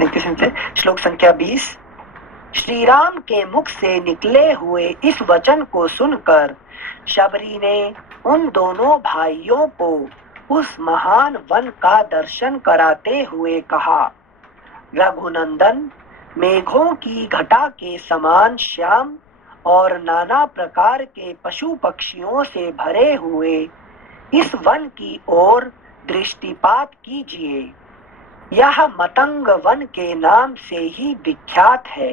थैंक यू संजय। श्लोक संख्या 20। श्री राम के मुख से निकले हुए इस वचन को सुनकर शबरी ने उन दोनों भाइयों को उस महान वन का दर्शन कराते हुए कहा, रघुनंदन, मेघों की घटा के समान श्याम और नाना प्रकार के पशु पक्षियों से भरे हुए इस वन की ओर दृष्टिपात कीजिए। यह मतंग वन के नाम से ही विख्यात है।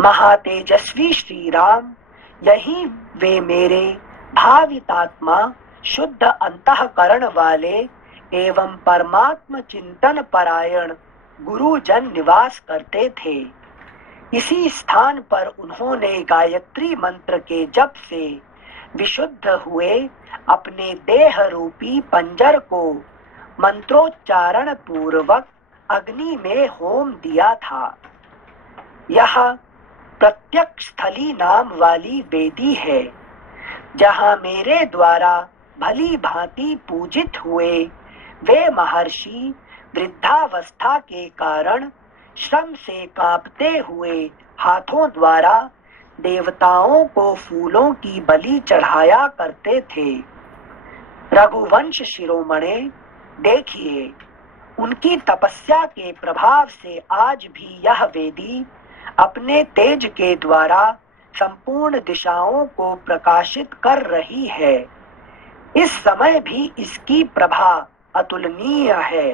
महातेजस्वी श्री राम, यही वे मेरे भावितात्मा, शुद्ध अंतःकरण वाले एवं परमात्म चिंतन परायण गुरुजन निवास करते थे। इसी स्थान पर उन्होंने गायत्री मंत्र के जप से विशुद्ध हुए अपने देह रूपी पंजर को मंत्रोच्चारण पूर्वक अग्नि में होम दिया था। यह प्रत्यक्ष स्थली नाम वाली वेदी है, जहाँ मेरे द्वारा भली भांति पूजित हुए वे महर्षि वृद्धावस्था के कारण श्रम से कांपते हुए हाथों द्वारा देवताओं को फूलों की बलि चढ़ाया करते थे। रघुवंश शिरोमणे, देखिए, उनकी तपस्या के प्रभाव से आज भी यह वेदी अपने तेज के द्वारा संपूर्ण दिशाओं को प्रकाशित कर रही है। इस समय भी इसकी प्रभा अतुलनीय है।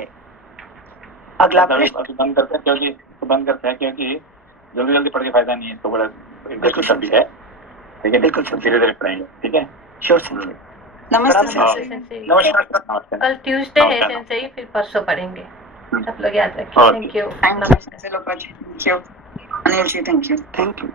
अगला प्रश्न। बंद करते हैं क्योंकि जल्दी जल्दी पढ़ के फायदा नहीं है, तो बड़ा बिल्कुल भी है, ठीक है, बिल्कुल धीरे धीरे पढ़ेंगे, ठीक है। श्योर संजय। नमस्ते नमस्ते। संजय। नमस्कार। कल ट्यूसडे है संजय, फिर परसों पढ़ेंगे। सब लोग याद रखिए। Thank you. Thank you Sanjay Loka ji, thank you. Anil ji, thank you. Thank you.